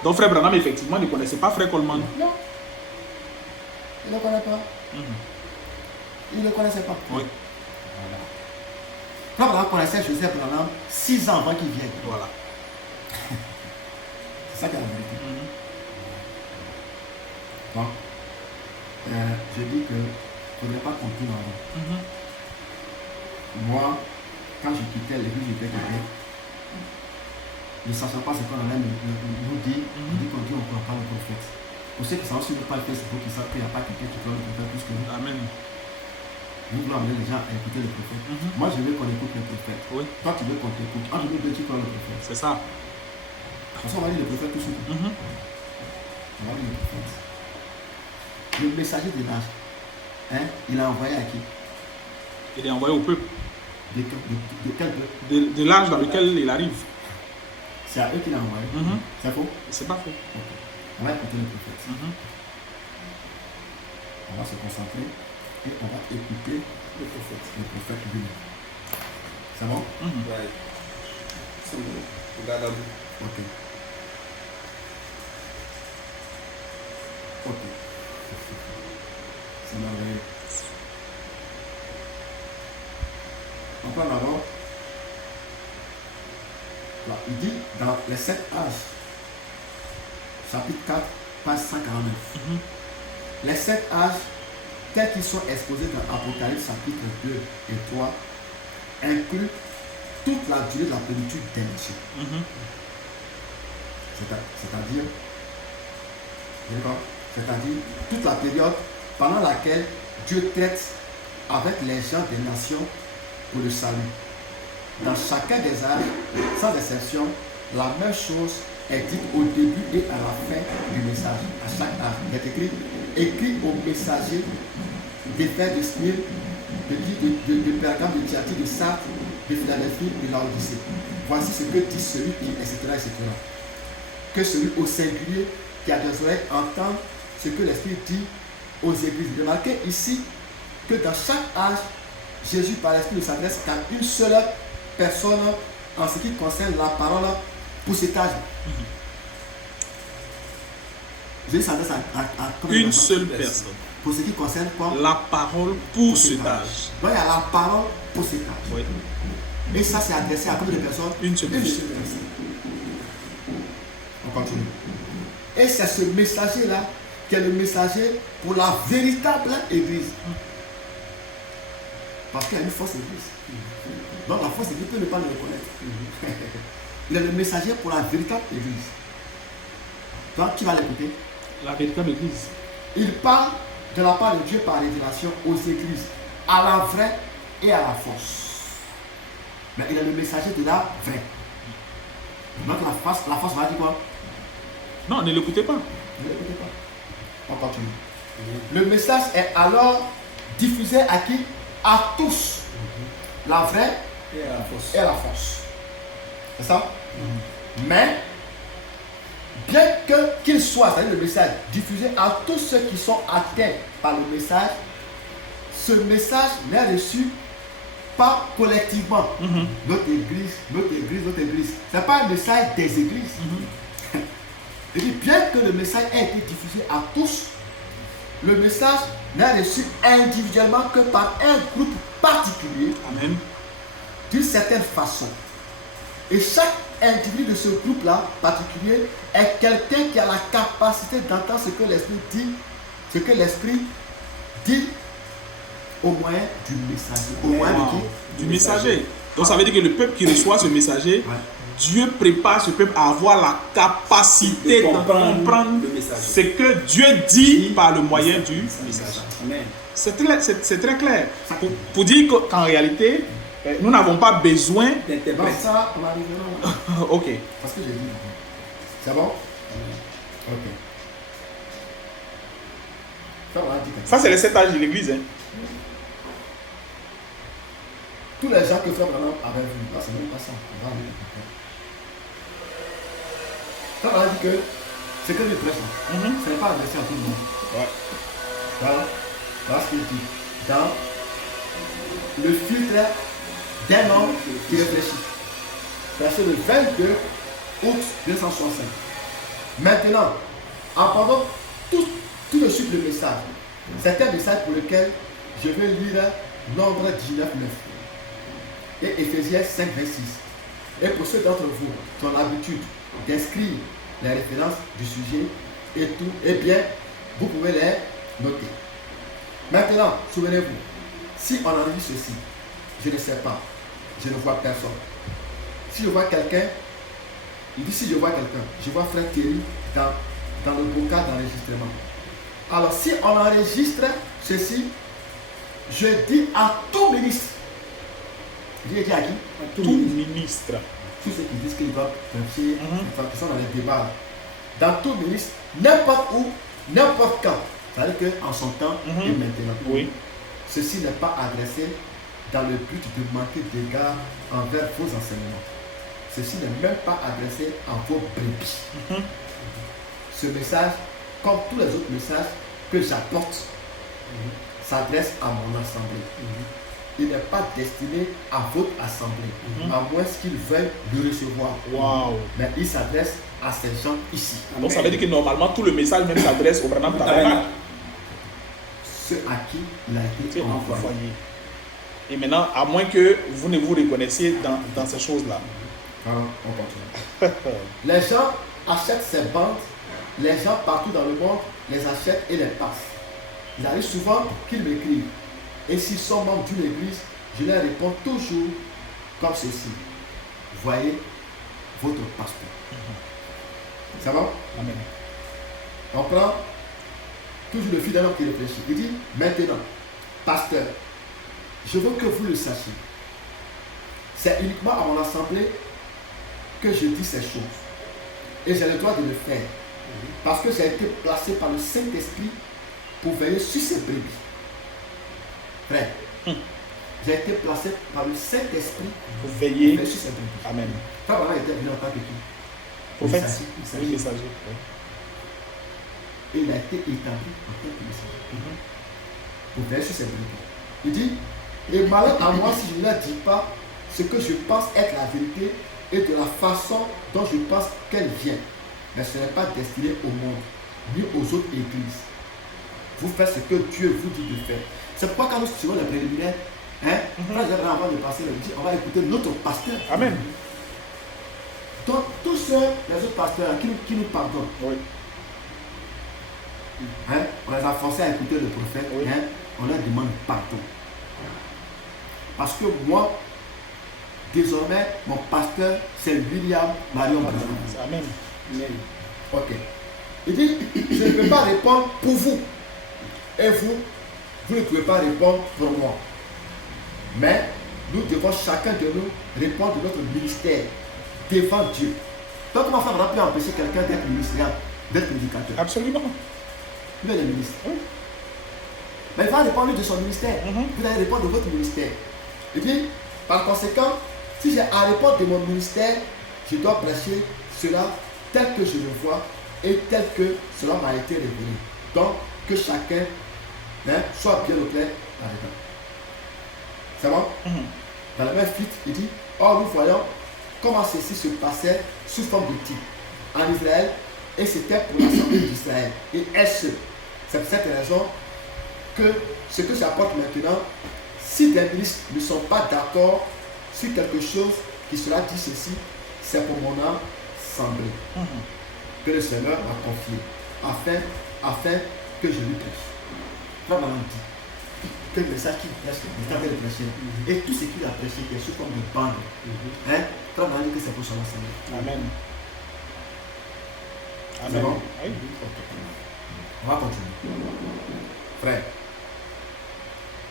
Donc frère Branham effectivement ne connaissait pas frère Coleman. Non, il ne le connaît pas. Il ne le connaissait pas. Oui. Frère Branham connaissait Joseph Branham 6 ans avant qu'il vienne. Voilà. C'est ça qui est la vérité. Donc, je dis que il ne faudrait pas compter dans l'ordre. Moi, quand je quittais l'église du Québec, ne sachant pas ce qu'on allait nous dire, on dit qu'on dit on ne croit pas le prophète. Pour ceux qui sont sur le page Facebook, qui savent qu'il n'y a pas quelqu'un qui croit le prophète plus que nous. Amen. Nous voulons amener les gens à écouter le prophète. Moi, je veux qu'on écoute le prophète. Oui. Toi, tu veux qu'on t'écoute. Ah, je veux que tu crois le prophète. C'est ça. De toute façon, on va dire le prophète tout de suite. On va dire le prophète. Le messager de l'âge, il a envoyé à qui? Il est envoyé au peuple. De quel peuple? De l'âge dans lequel il arrive. C'est à eux qu'il a envoyé. C'est faux? C'est pas faux. Ok. On va écouter le prophète. On va se concentrer et on va écouter le prophète lui-même. C'est bon? Ouais. C'est bon. Regarde à vous. Ok. Ok. C'est merveilleux. On prend d'abord. Là, il dit dans les 7 âges, chapitre 4, page 149. Les 7 âges, tels qu'ils sont exposés dans Apocalypse chapitre 2 et 3, incluent toute la durée de la plénitude des nations. C'est-à-dire toute la période pendant laquelle Dieu traite avec les gens des nations pour le salut. Dans chacun des âges, sans exception, la même chose est dite au début et à la fin du message. À chaque âge, il est écrit au messager d'Éphèse, de Smyrne, de Pergame, de Thyatire, de Sardes, de Philadelphie, de Laodicée. Voici ce que dit celui qui, etc., etc. Que celui au singulier qui a des oreilles entende ce que l'Esprit dit aux églises. Remarquez ici que dans chaque âge, Jésus par l'Esprit ne s'adresse qu'à une seule personne en ce qui concerne la parole pour cet âge. Jésus s'adresse à Une seule personne. Pour ce qui concerne quoi? La parole pour cet âge. Donc il y a la parole pour cet âge. Oui. Et ça c'est adressé à combien de personnes? Une seule personne. personne. On continue. Et c'est ce messager-là qui est le messager pour la véritable église. Parce qu'il y a une fausse église. Donc la fausse église peut ne pas le reconnaître. Il est le messager pour la véritable église. Donc qui va l'écouter? La véritable église. Il parle de la part de Dieu par révélation aux églises, à la vraie et à la fausse. Mais il est le messager de la vraie. Donc la fausse va dire quoi? Non, ne l'écoutez pas. Ne l'écoutez pas. On continue. Le message est alors diffusé à qui? À tous. La vraie Et à la force. et la fausse. C'est ça? Mais, bien qu'il soit, c'est-à-dire le message, diffusé à tous ceux qui sont atteints par le message, ce message n'est reçu pas collectivement. Notre église. Ce n'est pas un message des églises. Il dit, bien que le message ait été diffusé à tous, le message n'est reçu individuellement que par un groupe particulier. Amen. D'une certaine façon. Et chaque individu de ce groupe-là particulier est quelqu'un qui a la capacité d'entendre ce que l'Esprit dit, ce que l'Esprit dit au moyen du messager. Au moyen de qui? Du messager. Donc ça veut dire que le peuple qui reçoit ce messager, Ouais. Dieu prépare ce peuple à avoir la capacité De de comprendre comprendre le messager. ce que Dieu dit par le moyen du message. Amen. C'est très clair. Pour dire qu'en réalité, nous n'avons pas besoin. Dans D'interprète. ça, on va arriver là. Ok. Parce que j'ai dit. C'est bon? Ok. Ça, on va dire comme Ça, c'est les 7 âges de l'église. Hein. tous les gens que Frère Branham avait vus, là, c'est même pas ça. On va aller de côté. Ça, on a dit que ce que lui prêche là, ce n'est pas adressé à tout le monde. Ouais. Voilà ce qu'il dit. Dans le filtre d'un homme qui réfléchit. Verset le 22 août 1965. Maintenant, en pendant tout de suite le message. C'est un message pour lequel je vais lire Nombre 19, 9 et Éphésiens 5, 26. Et pour ceux d'entre vous qui ont l'habitude d'inscrire les références du sujet et tout, eh bien, vous pouvez les noter. Maintenant, souvenez-vous, si on enregistre ceci, je ne sais pas, je ne vois personne. Si je vois quelqu'un, il dit si je vois quelqu'un, je vois Frère Thierry dans le bocal d'enregistrement. Alors si on enregistre ceci, je dis à tout ministre, je dis à qui? Tout ministre. Tous ceux qui disent qu'ils doivent prêcher, qui sont dans les débats. Dans tout ministre, n'importe où, n'importe quand. C'est-à-dire qu'en son temps et maintenant. Oui. Ceci n'est pas adressé dans le but de manquer d'égard envers vos enseignements. Ceci n'est même pas adressé à vos brebis. Ce message, comme tous les autres messages que j'apporte, s'adresse à mon assemblée. Il n'est pas destiné à votre assemblée, à moins qu'ils veuillent le recevoir. Waouh. Mais il s'adresse à ces gens ici. Donc ça veut dire que normalement tout le message même s'adresse au Branham Tabernacle. Ceux à qui il a été envoyé. Et maintenant, à moins que vous ne vous reconnaissiez dans ces choses-là. Alors, on continue. Les gens achètent ces bandes, les gens partout dans le monde les achètent et les passent. Il arrive souvent qu'ils m'écrivent. Et s'ils sont membres d'une église, je leur réponds toujours comme ceci. Voyez votre pasteur. Ça va? Amen. On prend toujours le fidèle homme qui réfléchit. Il dit, maintenant, pasteur, je veux que vous le sachiez. c'est uniquement à mon assemblée que je dis ces choses. Et j'ai le droit de le faire. Parce que j'ai été placé par le Saint-Esprit pour veiller sur ces brebis. Frère, j'ai été placé par le Saint-Esprit Pour veiller. sur ces brebis. Amen. Frère, voilà, il était venu en tant que qui? Prophète. Messager. Oui, messager. Et il a été établi en tant que messager. Pour veiller sur ces brebis. Il dit, et malheur à moi si je ne leur dis pas ce que je pense être la vérité et de la façon dont je pense qu'elle vient. Mais ce n'est pas destiné au monde, ni aux autres églises. Vous faites ce que Dieu vous dit de faire. C'est pourquoi quand nous suivons les préliminaires, avant de passer le dit, on va écouter notre pasteur. Amen. Donc, tous ceux, les autres pasteurs qui nous pardonnent, Oui. on les a forcés à écouter le prophète, Oui. On leur demande pardon. Parce que moi, désormais, mon pasteur, c'est William Marion Branham. Amen. Ok. Il dit, je ne peux pas répondre pour vous. Et vous, vous ne pouvez pas répondre pour moi. Mais nous devons chacun de nous répondre de notre ministère devant Dieu. Donc, comment faire, on a pu empêcher quelqu'un d'être ministère, d'être prédicateur? Absolument. Lui, il est ministre. Oui. Mais il va répondre de son ministère. Mhm. Vous allez répondre de votre ministère. Il dit, par conséquent, si j'ai à répondre de mon ministère, je dois prêcher cela tel que je le vois et tel que cela m'a été révélé. Donc, que chacun soit bien au clair là-dedans. C'est bon? Mhm. Dans la même fuite, il dit, or nous voyons comment ceci se passait sous forme de type en Israël, et c'était pour l'assemblée d'Israël et elle seule. C'est pour cette raison que ce que j'apporte maintenant, si des ministres ne sont pas d'accord sur quelque chose qui sera dit ceci, c'est pour mon assemblée que le Seigneur m'a confié afin que je lui prêche. Frère Maman dit que le message qu'il prêche, il avait le prêcher. Et tout ce qu'il a prêché, qui est sous forme de bande, Frère Maman dit que c'est pour son assemblée. Amen. C'est Amen. bon? Oui. On va continuer. Frère,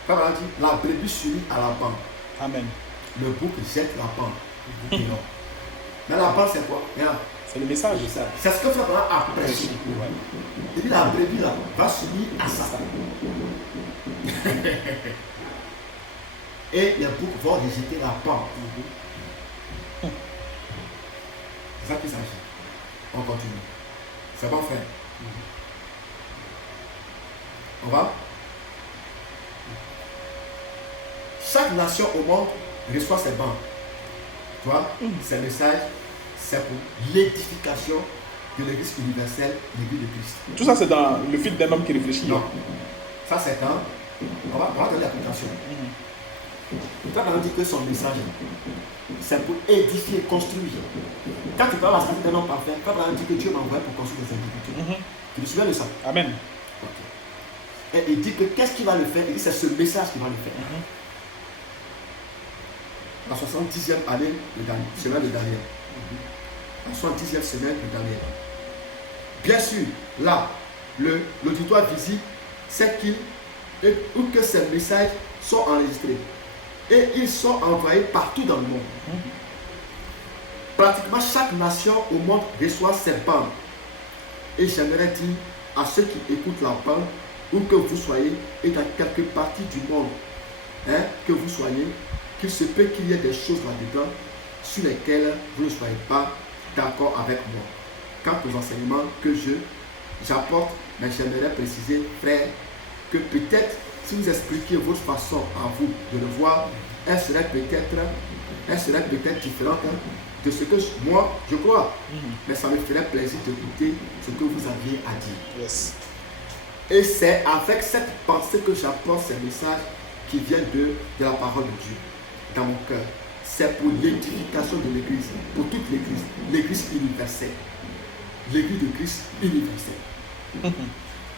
Frère Maman dit, la brebis s'unit à la bande. Amen. Le bouc jette la bande. dehors. Mais la bande, c'est quoi? Regarde. C'est le message. C'est ce que Frère Maman a prêché. Il dit, la brebis là va s'unir à ça. Et les boucs vont rejeter la bande. C'est ça qu'il s'agit. On continue. C'est bon, frère? On va? Chaque nation au monde reçoit ses bandes. Tu vois, ces messages, c'est pour l'édification de l'Église universelle, l'Église de Christ. Tout ça, c'est dans le fil d'un homme qui réfléchit. Non. Ça, c'est dans. On va donner l'application. Quand on dit que son message, c'est pour édifier, construire. Quand tu parles à la d'un homme parfait, quand on dit que Dieu m'a envoyé pour construire des individus, tu te souviens de ça? Amen. Okay. Et il dit que qu'est-ce qu'il va le faire? Il dit c'est ce message qui va le faire. La 70e année de Daniel, semaine de Daniel. La 70e semaine de Daniel. Bien sûr, là, l'auditoire visible, c'est que ces messages sont enregistrés. Et ils sont envoyés partout dans le monde. Pratiquement chaque nation au monde reçoit ces bandes. Et j'aimerais dire à ceux qui écoutent la bande, où que vous soyez, et dans quelque partie du monde, que vous soyez, qu'il se peut qu'il y ait des choses là-dedans sur lesquelles vous ne soyez pas d'accord avec moi. Quant aux enseignements que j'apporte, mais j'aimerais préciser, frère, que peut-être si vous expliquiez votre façon à vous de le voir, elle serait peut-être différente de ce que moi je crois. Mais ça me ferait plaisir d'écouter ce que vous aviez à dire. Yes. Et c'est avec cette pensée que j'apporte ces messages qui viennent de la parole de Dieu dans mon cœur. C'est pour l'édification de l'Église, pour toute l'Église, l'Église universelle. L'Église de Christ universelle.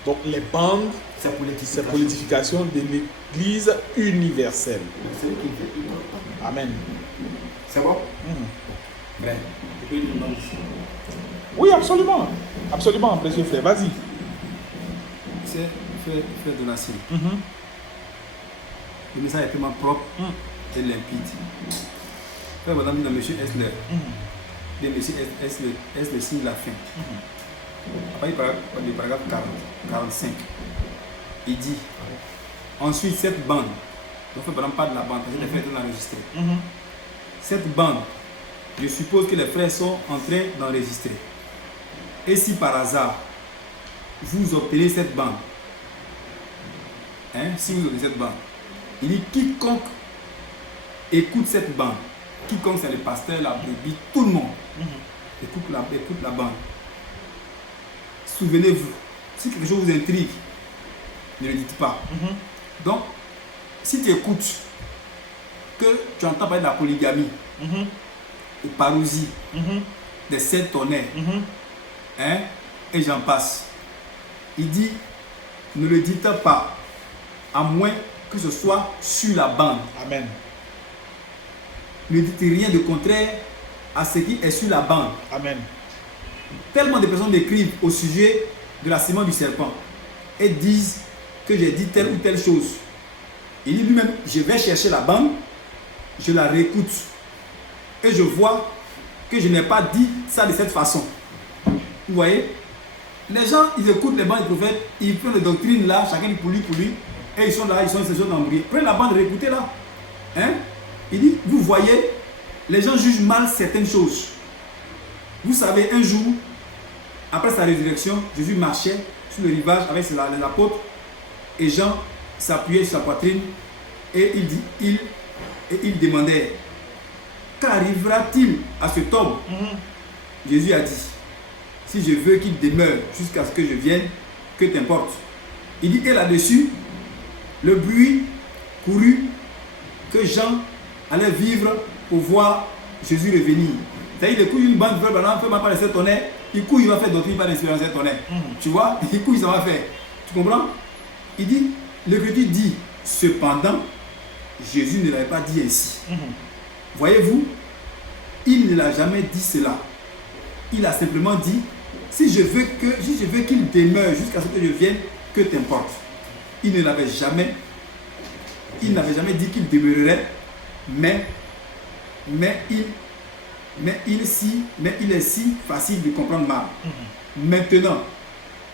Donc les bandes, c'est pour l'édification de l'Église universelle. C'est lui qui fait. Amen. C'est bon? Frère. Oui, absolument. Absolument, précieux frère. Vas-y. C'est frère de la scène. Le message est tellement propre et limpide. Frère Branham dit dans Monsieur Esler, de Monsieur Esler signe la fin. Après le paragraphe 45, il dit ensuite cette bande, donc Frère Branham parle de la bande parce que les frères sont enregistrés. Cette bande, je suppose que les frères sont en train d'enregistrer. Et si par hasard, vous obtenez cette bande, si vous obtenez cette bande, il dit quiconque écoute cette bande, quiconque c'est le pasteur, la brebis, tout le monde, écoute la bande. Souvenez-vous, si quelque chose vous intrigue, ne le dites pas. Donc, si tu écoutes que tu entends parler de la polygamie, de parousie, des 7 tonnerres, et j'en passe, il dit, ne le dites pas, à moins que ce soit sur la bande. Amen. Ne dites rien de contraire à ce qui est sur la bande. Amen. Tellement de personnes m'écrivent au sujet de la sémence du serpent et disent que j'ai dit telle ou telle chose. Il dit lui-même, je vais chercher la bande, je la réécoute et je vois que je n'ai pas dit ça de cette façon. Vous voyez, les gens, ils écoutent les bandes des prophètes, ils prennent les doctrines là, chacun pour lui, et ils sont là, ils sont d'embrouiller. Prenez la bande, réécoutez là. Il dit, vous voyez, les gens jugent mal certaines choses. Vous savez, un jour, après sa résurrection, Jésus marchait sur le rivage avec les apôtres et Jean s'appuyait sur sa poitrine et il demandait, qu'arrivera-t-il à cet homme? Jésus a dit, si je veux qu'il demeure jusqu'à ce que je vienne, que t'importe. Il dit, et là-dessus, le bruit courut que Jean allait vivre pour voir Jésus revenir. C'est-à-dire, il écoute une bande, il ne peut pas laisser tonnerre, il court, il va faire doctrine, pas d'inspiration tonnerre. Tu vois, il court, ça va faire. Tu comprends? Il dit, l'Écriture dit, cependant, Jésus ne l'avait pas dit ainsi. Voyez-vous, il ne l'a jamais dit cela. Il a simplement dit, si je veux qu'il demeure jusqu'à ce que je vienne, que t'importe. Il n'avait jamais dit qu'il demeurerait, mais il est si facile de comprendre mal. Maintenant,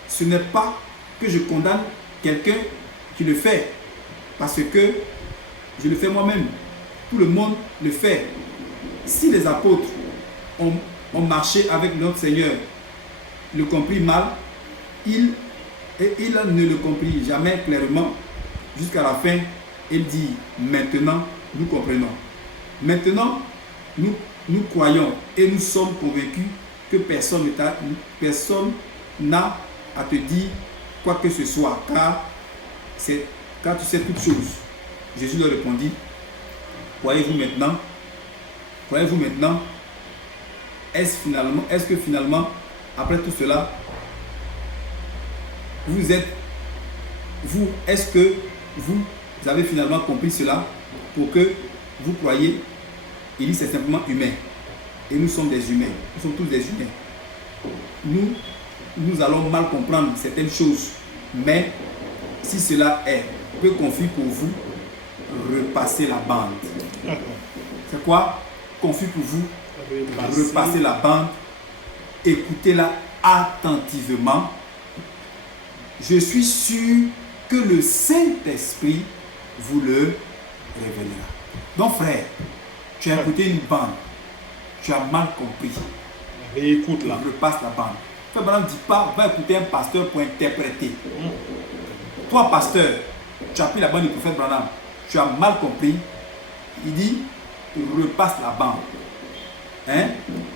ce n'est pas que je condamne quelqu'un qui le fait, parce que je le fais moi-même. Tout le monde le fait. Si les apôtres ont marché avec notre Seigneur, le compris mal, il ne le comprit jamais clairement jusqu'à la fin. Il dit, maintenant, nous comprenons. Maintenant, nous croyons et nous sommes convaincus que personne n'a à te dire quoi que ce soit, car tu sais toutes choses. Jésus leur répondit, croyez-vous maintenant, est-ce que finalement, après tout cela, est-ce que vous avez finalement compris cela pour que vous croyez? Il dit, c'est simplement humain. Et nous sommes des humains. Nous sommes tous des humains. Nous allons mal comprendre certaines choses. Mais si cela est peu confus pour vous, repassez la bande. C'est quoi? Confus pour vous, repassez la bande. Écoutez-la attentivement. Je suis sûr que le Saint-Esprit vous le révélera. Donc frère, tu as écouté une bande, tu as mal compris. Réécoute là. Repasse la bande. Frère Branham ne dit pas, va écouter un pasteur pour interpréter. Toi pasteur, tu as pris la bande du prophète Branham, tu as mal compris. Il dit, repasse la bande.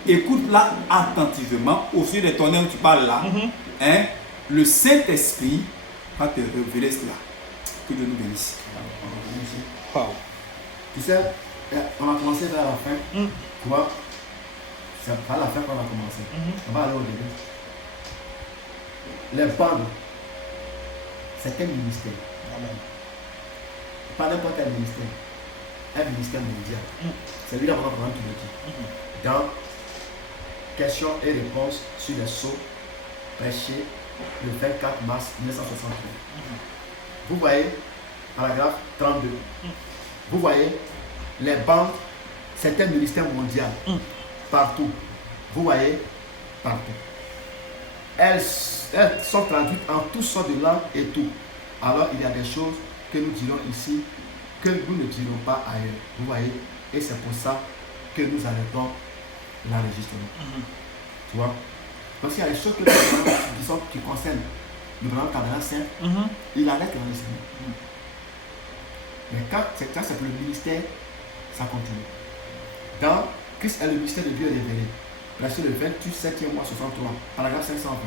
Écoute-la attentivement. Au sujet des tonnerres où tu parles là, le Saint-Esprit va te révéler cela. Que Dieu nous bénisse. Wow. Tu sais, on a commencé vers la fin. Tu vois, c'est pas la fin qu'on a commencé. On va aller au début. Les bandes, c'est quel ministère? Pas n'importe quel ministère. Un ministère mondial. C'est lui d'abord qui le dit. Dans questions et réponses sur les sceaux prêchés le 24 mars 1963. Vous voyez, paragraphe 32. Vous voyez, les bandes, c'est un ministère mondial. Partout. Vous voyez, partout. Elles sont traduites en toutes sortes de langues et tout. Alors il y a des choses que nous dirons ici que nous ne dirons pas ailleurs. Vous voyez? Et c'est pour ça que nous arrêtons l'enregistrement. Tu vois? Parce qu'il y a des choses qui concernent le grand caméra saint, il arrête l'enregistrement. Mais quand c'est pour le ministère, ça continue. Dans Christ est le mystère de Dieu révélé. Verset le 27e mois 63, paragraphe 520.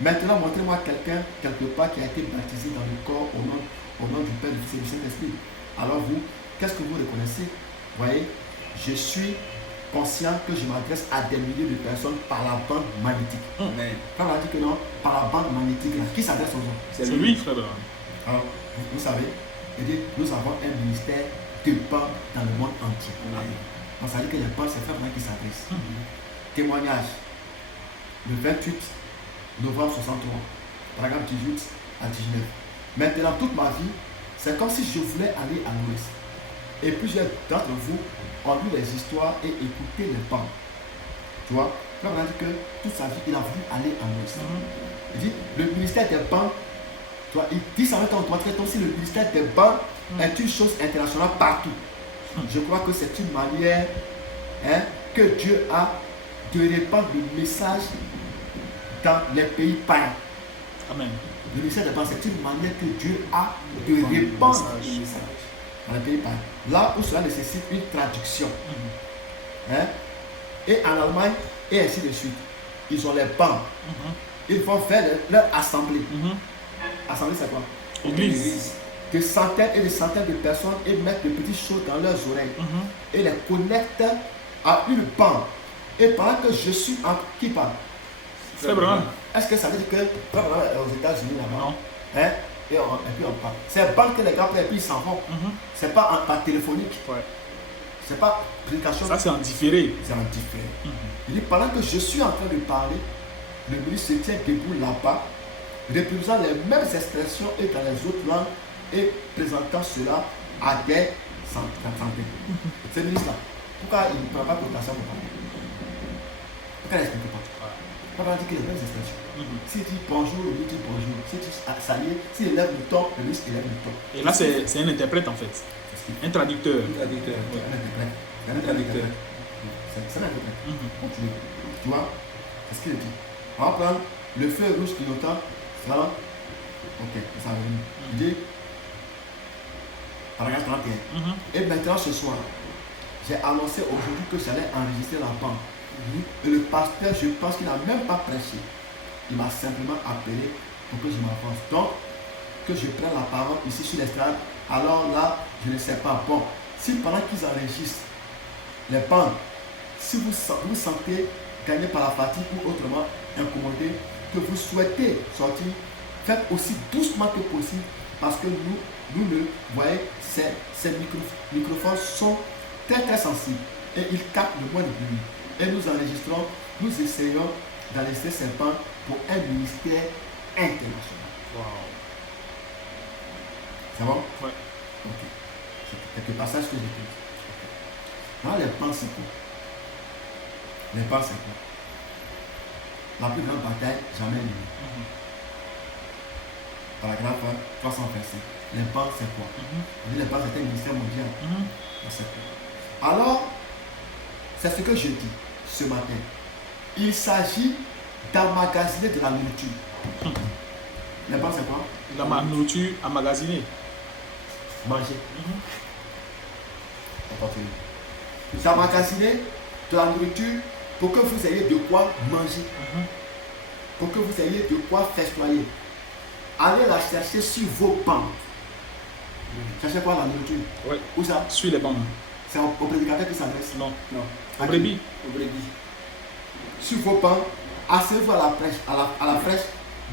Maintenant, montrez-moi quelqu'un, quelque part, qui a été baptisé dans le corps au nom du Père, du Fils et du Saint-Esprit. Alors vous, qu'est-ce que vous reconnaissez? Vous voyez, je suis conscient que je m'adresse à des milliers de personnes par la bande magnétique. Amen. Quand on a dit que non, par la bande magnétique, là, qui s'adresse aux hommes? C'est lui, frère. Alors, vous savez, nous avons un ministère de bandes dans le monde entier. Donc ça veut dire que les bandes, c'est frère qui s'adressent. Témoignage, le 28 novembre 63, paragraphe 18 à 19. Maintenant, toute ma vie, c'est comme si je voulais aller à l'ouest. Et plusieurs d'entre vous ont lu les histoires et écouté les bandes. Tu vois, là on a dit que toute sa vie, il a voulu aller à l'ouest. Il dit, le ministère des bandes, tu vois, il dit ça avec un droit traitant aussi, le ministère des bandes est une chose internationale partout. Je crois que c'est une manière que Dieu a de répandre le message dans les pays païens. Amen. Le ministère des bandes, c'est une manière que Dieu a de répandre le message dans les pays païens. Là où cela nécessite une traduction. Et en Allemagne, et ainsi de suite. Ils ont les bandes. Ils vont faire leur assemblée. Assemblée, c'est quoi? Église. De centaines et de centaines de personnes et mettent de petites choses dans leurs oreilles et les connectent à une bande. Et pendant que je suis en qui parle? Frère Branham. Est-ce que ça veut dire que Frère Branham est aux États-Unis là-bas? Non. Et puis on parle. C'est banque que les gars prennent et puis ils s'en vont. C'est pas par téléphonique. Ouais. C'est pas prédication. Ça, c'est en différé. C'est en différé. Il dit pendant que je suis en train de parler, le ministre se tient debout là-bas, reproduisant les mêmes expressions et dans les autres langues et présentant cela à des centaines. Ce ministre-là, pourquoi il ne prend pas prédication pour parler? Pourquoi il n'explique pas? Pourquoi il dit qu'il y a les mêmes expressions? S'il dit bonjour, lui dit bonjour. S'il dit salut, s'il élève le ton, le ministre élève le ton. Et là, c'est un interprète en fait. Un traducteur. Un traducteur. C'est un interprète. C'est un interprète. Continue. Tu vois? Qu'est-ce qu'il dit? On va prendre le feu rouge clignotant. Ça va? Ok, ça va venir. Il dit, paragraphe 31. Et maintenant ce soir, j'ai annoncé aujourd'hui que j'allais enregistrer la bande. Et le pasteur, je pense qu'il n'a même pas prêché. Il m'a simplement appelé pour que je m'avance. Donc, que je prenne la parole ici sur l'estrade, alors là, je ne sais pas. Bon, si pendant qu'ils enregistrent les bandes, si vous vous sentez gagné par la fatigue ou autrement incommodé, que vous souhaitez sortir, faites aussi doucement que possible parce que nous le voyez, ces microphones sont très très sensibles et ils captent le moins de bruit. Et nous enregistrons, nous essayons d'enregistrer ces bandes pour un ministère international. Wow. C'est bon? Ouais. Ok. C'est quelques passages que j'ai pris. Dans les bandes, c'est quoi? Les bandes, c'est quoi? La plus grande bataille jamais menée. Paragraphe 325. Les banques, c'est quoi? On dit les banques, c'est un ministère mondial. C'est quoi? Alors, c'est ce que je dis ce matin. Il s'agit d'emmagasiner de la nourriture. Les banques, c'est quoi? La nourriture emmagasinée. Manger. D'emmagasiner de la nourriture pour que vous ayez de quoi manger. Pour que vous ayez de quoi festoyer. Allez la chercher sur vos bancs. Cherchez quoi la nourriture? Oui. Où ça? Sur les bancs. C'est au prédicateur qui s'adresse? Non. Non. Au brebis. Au brebis. Sur vos bancs, asseyez-vous à la fraîche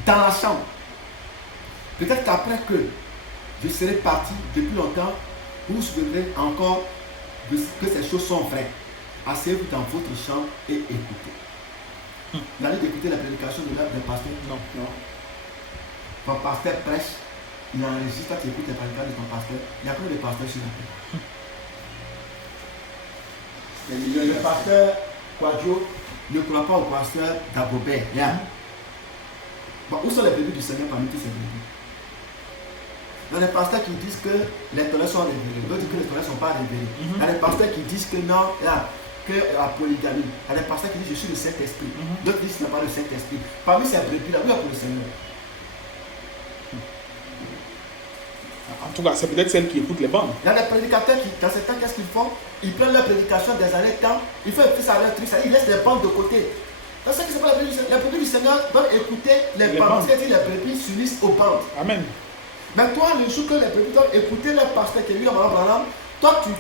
dans la chambre. Peut-être qu'après que je serai parti depuis longtemps, vous vous souviendrez encore que ces choses sont vraies. Asseyez-vous dans votre chambre et écoutez. Vous allez écouter la prédication de l'œuvre des pasteurs? Non. Ton pasteur prêche, il enregistre, toi tu écoutes les prédications de ton pasteur. Il y a combien de pasteurs sur la terre? Le pasteur Quadio ne croit pas au pasteur Dagobert. Yeah. Bon, où sont les brebis du Seigneur parmi tous ces brebis? Il y a des pasteurs qui disent que les tonnerres sont révélés, d'autres disent que les tonnerres ne sont pas révélés. Il y a des pasteurs qui disent que non, que la polygamie. Il y a des pasteurs qui disent je suis le Saint-Esprit. D'autres disent qu'il n'y a pas le Saint-Esprit. Parmi ces brebis-là, où il y a pour le Seigneur? En tout cas, c'est peut-être celle qui écoute les bandes. Il y a des prédicateurs qui, dans ce temps, qu'est-ce qu'ils font? Ils prennent leur prédication des années temps, ils font écouter ça à leur truc, ils laissent les bandes de côté. Dans ce qui s'appelle les brebis du Seigneur doivent écouter les bandes. C'est-à-dire les brebis s'unissent aux bandes. Amen. Mais toi, le jour que les brebis doivent écouter leur pasteur qui est lui, toi, tu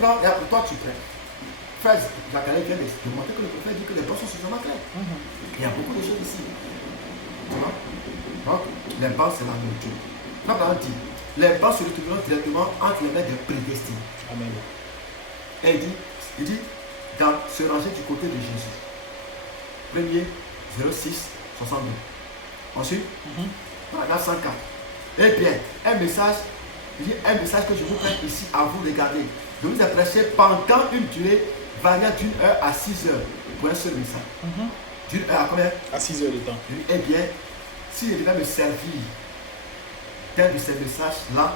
prends, et après toi, tu prends. Frère, Zacharie vient de montrer que le prophète dit que les bandes sont suffisamment claires. Il y a beaucoup de choses ici. Tu vois? Donc, les bandes, c'est la nourriture. Abraham dit, les bancs se retrouveront directement entre les mains des prédestinés. Amen. Et il dit, dans se ranger du côté de Jésus. 1er 06 62. Ensuite, paragraphe 104. Eh bien, un message que je vous prête ici à vous regarder. Je vous ai prêché pendant une durée variant d'une heure à 6 heures pour un seul message. D'une heure à combien? À 6 heures de temps. Eh bien, si je devais me servir d'un de ces messages-là,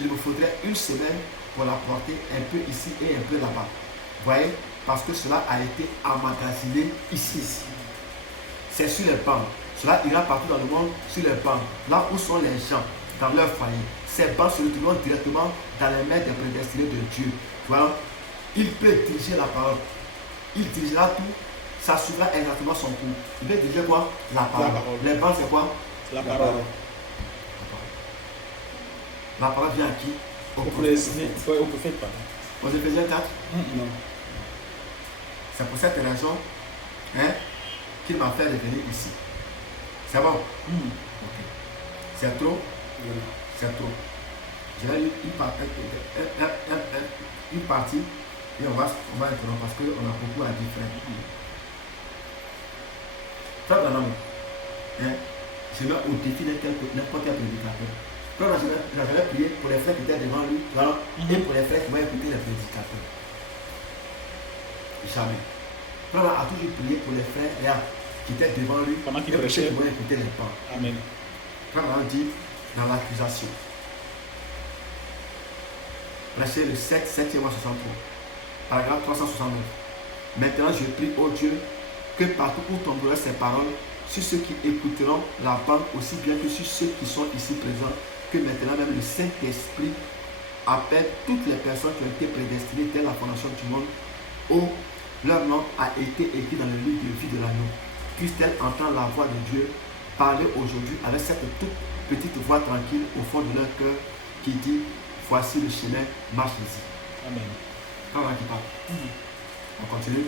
il me faudrait une semaine pour l'apporter un peu ici et un peu là-bas. Vous voyez? Parce que cela a été emmagasiné ici. C'est sur les bancs. Cela ira partout dans le monde sur les bancs. Là où sont les gens, dans leur foyer. Ces bancs se retrouveront directement dans les mains des prédestinés de Dieu. Voilà. Il peut diriger la parole. Il dirigera tout. Ça suivra exactement son cours. Il peut diriger quoi? La parole. Les bancs, c'est quoi? La parole. La parole vient à qui? Au prophète, pardon. Aux Éphésiens 4? Non. C'est pour cette raison qu'il m'a fait revenir ici. C'est bon? Ok. C'est trop? C'est trop. Je vais lire une partie et on va interrompre parce qu'on a beaucoup à dire, frère. Frère Branham, je mets au défi n'importe quel prédicateur. J'avais prié pour les frères qui étaient devant lui, voilà, et pour les frères qui vont écouter les prédicateurs. Jamais. Frère a toujours prié pour les frères qui étaient devant lui, pendant qu'il et pour ceux prêchait. qui vont écouter les pans. Amen. Frère dit dans l'accusation. Prêcher le 7e mois 63. Paragraphe 369. Maintenant je prie, ô Dieu, que partout où tomberaient ces paroles, sur ceux qui écouteront la bande aussi bien que sur ceux qui sont ici présents, que maintenant même le Saint-Esprit appelle toutes les personnes qui ont été prédestinées dès la fondation du monde, où leur nom a été écrit dans le livre de vie de l'agneau. Puissent-elles entendre la voix de Dieu parler aujourd'hui avec cette toute petite voix tranquille au fond de leur cœur qui dit, voici le chemin, marchez-y. Amen. Qui parle. On continue.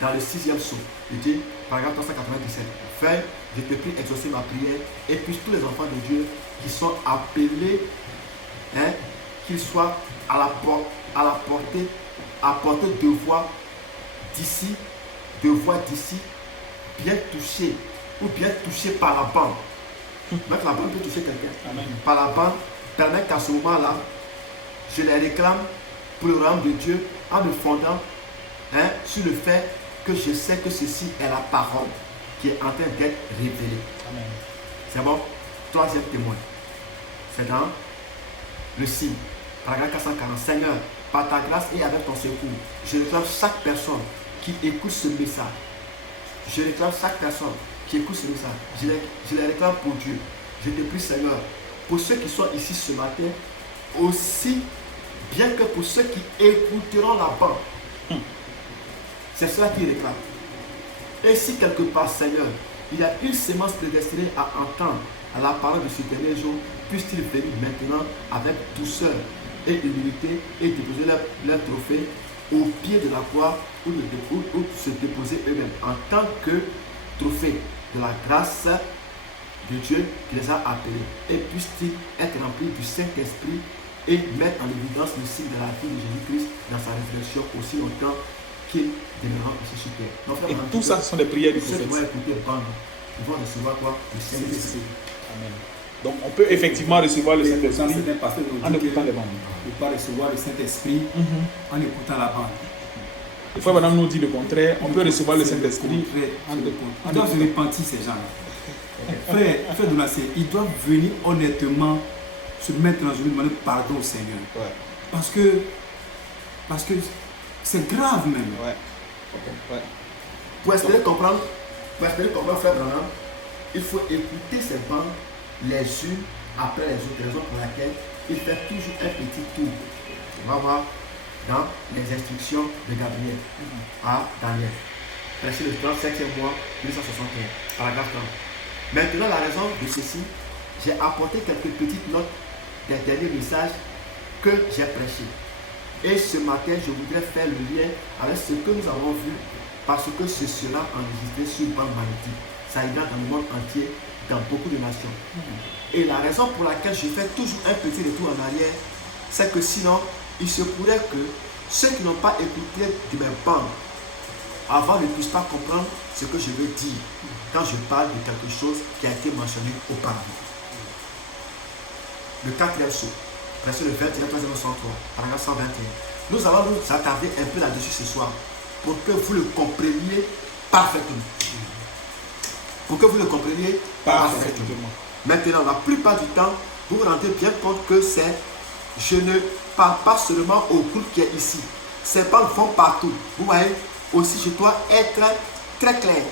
Dans le 6e psaume, il dit, paragraphe 397, Fais, je te prie exaucer ma prière, et puissent tous les enfants de Dieu qui sont appelés, qu'ils soient à portée de voix d'ici, bien touchés, ou bien touchés par la bande. Même la bande peut toucher quelqu'un. Amen. Par la bande, permet qu'à ce moment-là, je les réclame pour le royaume de Dieu en me fondant sur le fait que je sais que ceci est la parole qui est en train d'être révélée. Amen. C'est bon? 3e témoin. C'est dans le signe. Paragraphe 440. Seigneur, par ta grâce et avec ton secours, je réclame chaque personne qui écoute ce message. Je réclame chaque personne qui écoute ce message. Je les réclame pour Dieu. Je te prie, Seigneur, pour ceux qui sont ici ce matin, aussi bien que pour ceux qui écouteront la bande. C'est cela qui réclame. Et si quelque part, Seigneur, il y a une sémence prédestinée à entendre à la parole de ce dernier jour, puissent-ils venir maintenant avec douceur et humilité et déposer leur trophée au pied de la croix ou se déposer eux-mêmes en tant que trophée de la grâce de Dieu qui les a appelés. Et puissent-ils être remplis du Saint-Esprit et mettre en évidence le signe de la vie de Jésus-Christ dans sa résurrection aussi longtemps qu'il demeurera ici sur terre. Donc, Et tout ça, ce sont des prières du ceux qui prophète. vont écouter bande, ils vont recevoir quoi? Le Saint-Esprit. Amen. Donc, on peut effectivement recevoir le Saint-Esprit. Saint-Esprit Certains pasteurs nous en disent écoutant les bandes. qu'on ne peut pas recevoir le Saint-Esprit en écoutant la bande. Le frère Branham nous dit le contraire. On peut recevoir le Saint-Esprit. Ils doivent se repentir, ces gens-là. Frère Donassé, ils doivent venir honnêtement se mettre dans une demander pardon au Seigneur. Ouais. Parce que c'est grave même. Ouais. Ouais. Pour espérer comprendre, frère Branham, il faut écouter ces bandes les unes après les autres, raison pour laquelle il fait toujours un petit tour. On va voir dans les instructions de Gabriel à Daniel. Verset le 37e mois 1861, paragraphe 30. Maintenant, la raison de ceci, j'ai apporté quelques petites notes des derniers messages que j'ai prêchés. Et ce matin, je voudrais faire le lien avec ce que nous avons vu, parce que ce sera enregistré sur bande magnétique. Ça ira dans le monde entier, dans beaucoup de nations. Et la raison pour laquelle je fais toujours un petit retour en arrière, c'est que sinon, il se pourrait que ceux qui n'ont pas écouté de mes bandes avant ne puissent pas comprendre ce que je veux dire quand je parle de quelque chose qui a été mentionné auparavant. Le quatrième saut, verset le 21, 303, paragraphe 121. Nous allons nous attarder un peu là-dessus ce soir pour que vous le compreniez parfaitement. Pour que vous le compreniez parfaitement. Maintenant, la plupart du temps, vous vous rendez bien compte que je ne parle pas seulement au groupe qui est ici. Ces balles vont partout. Vous voyez, aussi je dois être très clair.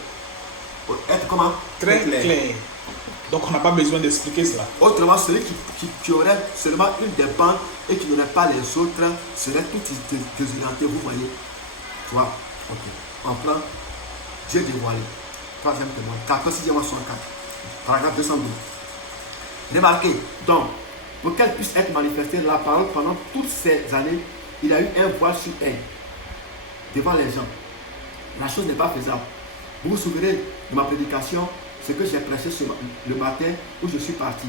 Être comment? Très clair. Donc on n'a pas besoin d'expliquer cela. Autrement, celui qui aurait seulement une des bandes et qui n'aurait pas les autres serait tout désorienté, vous voyez. Tu vois? Ok. On prend Dieu dévoilé. Troisième témoin. 14e mois 64. Paragraphe 212. Remarquez, donc, pour qu'elle puisse être manifestée, la parole pendant toutes ces années, il a eu un voile sur elle, devant les gens. La chose n'est pas faisable. Vous vous souvenez de ma prédication, ce que j'ai prêché le matin où je suis parti.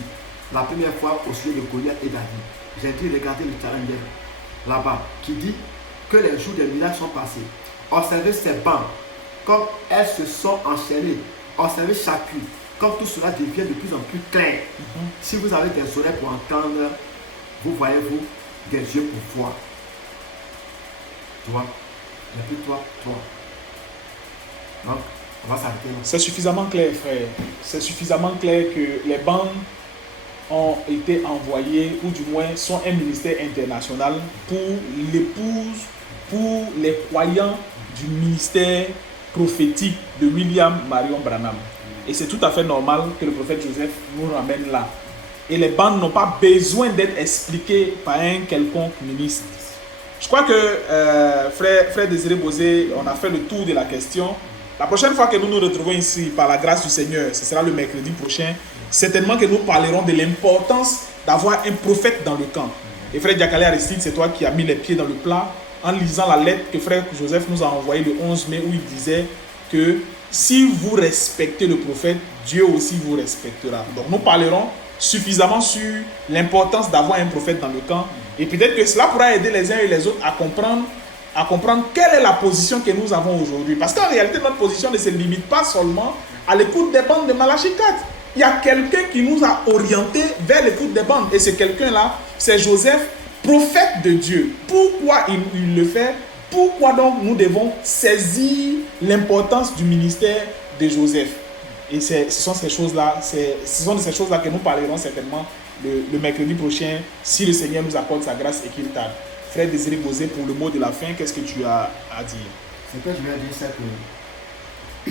La première fois au sujet de Goliath et David. J'ai dit, regardez le challenger là-bas, qui dit que les jours des miracles sont passés. Observez ces bandes, comme elles se sont enchaînées. Observez chacune, comme tout cela devient de plus en plus clair. Si vous avez des oreilles pour entendre, vous voyez-vous des yeux pour voir. Toi, et puis toi. Donc, on va s'arrêter là. C'est suffisamment clair, frère. C'est suffisamment clair que les bandes ont été envoyées, ou du moins sont un ministère international pour l'épouse, pour les croyants du ministère prophétique de William Marion Branham. Et c'est tout à fait normal que le prophète Joseph nous ramène là. Et les bandes n'ont pas besoin d'être expliquées par un quelconque ministre. Je crois que frère Désiré Bosé, on a fait le tour de la question. La prochaine fois que nous nous retrouvons ici, par la grâce du Seigneur, ce sera le mercredi prochain, certainement que nous parlerons de l'importance d'avoir un prophète dans le camp. Et frère Diakale Aristide, c'est toi qui as mis les pieds dans le plat en lisant la lettre que frère Joseph nous a envoyée le 11 mai, où il disait que si vous respectez le prophète, Dieu aussi vous respectera. Donc nous parlerons suffisamment sur l'importance d'avoir un prophète dans le camp. Et peut-être que cela pourra aider les uns et les autres à comprendre quelle est la position que nous avons aujourd'hui. Parce qu'en réalité, notre position ne se limite pas seulement à l'écoute des bandes de Malachie 4. Il y a quelqu'un qui nous a orientés vers l'écoute des bandes. Et ce quelqu'un-là, c'est Joseph, prophète de Dieu. Pourquoi il le fait? Pourquoi donc nous devons saisir l'importance du ministère de Joseph? Et ce sont ces choses-là que nous parlerons certainement le mercredi prochain, si le Seigneur nous accorde sa grâce et qu'il tarde. Frère Désiré Bosé, pour le mot de la fin, qu'est-ce que tu as à dire? Ce que je veux dire, c'est que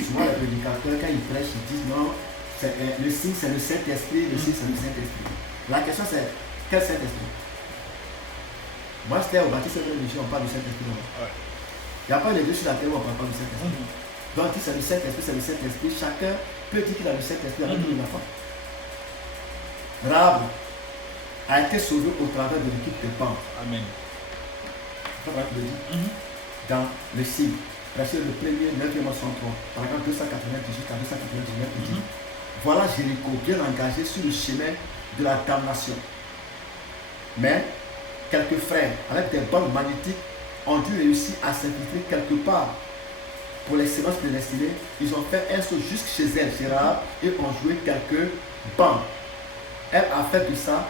souvent les prédicateurs, quand ils prêchent, ils disent non, le signe c'est le Saint-Esprit, le signe c'est le Saint-Esprit. La question c'est, quel Saint-Esprit? Moi, c'était au baptême de religion, on parle du Saint-Esprit. Il n'y a pas les deux sur la terre où on parle pas du Saint-Esprit. Donc, si c'est le Saint-Esprit, c'est le Saint-Esprit. Chacun peut dire qu'il a le Saint-Esprit avec qui il a fait. Rahab a été sauvé au travers de l'équipe de Pan. Amen. Dans le signe, verset le 1er, 9e, 103, paragraphe 298 à 299, il dit voilà Jéricho bien engagé sur le chemin de la damnation. Mais quelques frères, avec des bandes magnétiques, ont dû réussir à s'infiltrer quelque part. Pour les séances prédestinées, ils ont fait un saut jusque chez elle, chez Rahab, et ont joué quelques bandes. Elle a fait de ça,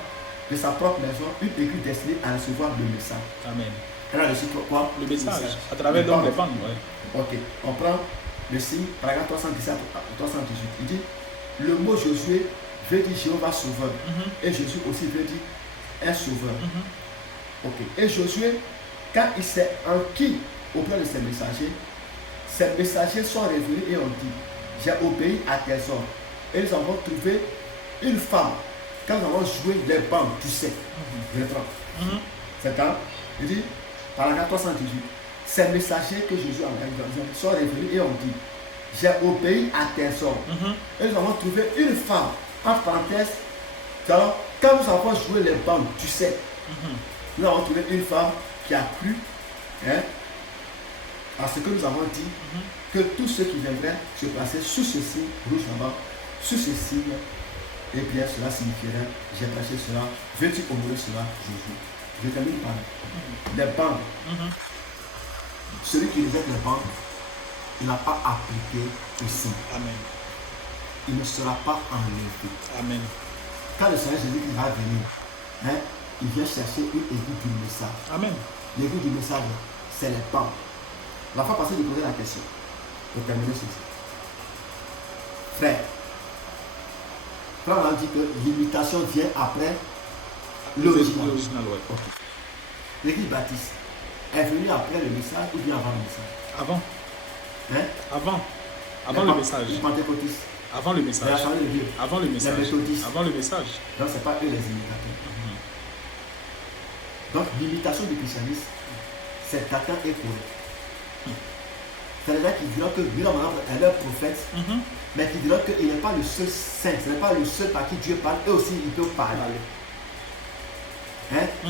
de sa propre maison, une église destinée à recevoir le message. Amen. Elle a reçu quoi? Le message. À travers donc les bandes. Ouais. Ok, on prend le signe, paragraphe 317 à 318. Il dit, le mot Josué veut dire Jéhovah sauveur. Et Jésus aussi veut dire un sauveur. Ok, et Josué, quand il s'est enquis auprès de ses messagers sont revenus et ont dit, j'ai obéi à tes ordres. Et nous avons trouvé une femme. Quand nous avons joué les bandes, tu sais, c'est quand il dit, paragraphe 318, ces messagers que Jésus a envoyés sont revenus et ont dit, j'ai obéi à tes ordres. Et nous avons trouvé une femme, entre parenthèses, alors, quand nous avons joué les bandes, tu sais, nous avons trouvé une femme qui a cru à ce que nous avons dit, que tous ceux qui viendraient se placer sous ce signe rouge là-bas, sous ce signe, et bien cela signifierait, j'ai prêché cela, veux-tu honorer cela, Jésus? Je termine par les bandes. Celui qui rejette les bandes, il n'a pas appliqué le signe. Amen. Il ne sera pas enlevé. Amen. Quand le Seigneur Jésus va venir, il vient chercher une aiguille du message. Amen. L'aiguille du message, c'est les bandes. La fois passée, je posais la question. Pour terminer ceci. Frère, on a dit que l'imitation vient après l'original. Ouais. Okay. L'église baptiste est venue après le message ou bien avant le message? Avant. Hein? Avant le message. Les pentecôtistes. Avant le message. Avant le message. Les méthodistes. Avant le message. Donc, ce n'est pas eux les imitateurs. Donc, l'imitation du christianisme, c'est Tatan et Corée. C'est les gens qui diront que Billy est leur prophète, mais qui diront qu'il n'est pas le seul saint, ce n'est pas le seul par qui Dieu parle, eux aussi ils peuvent parler.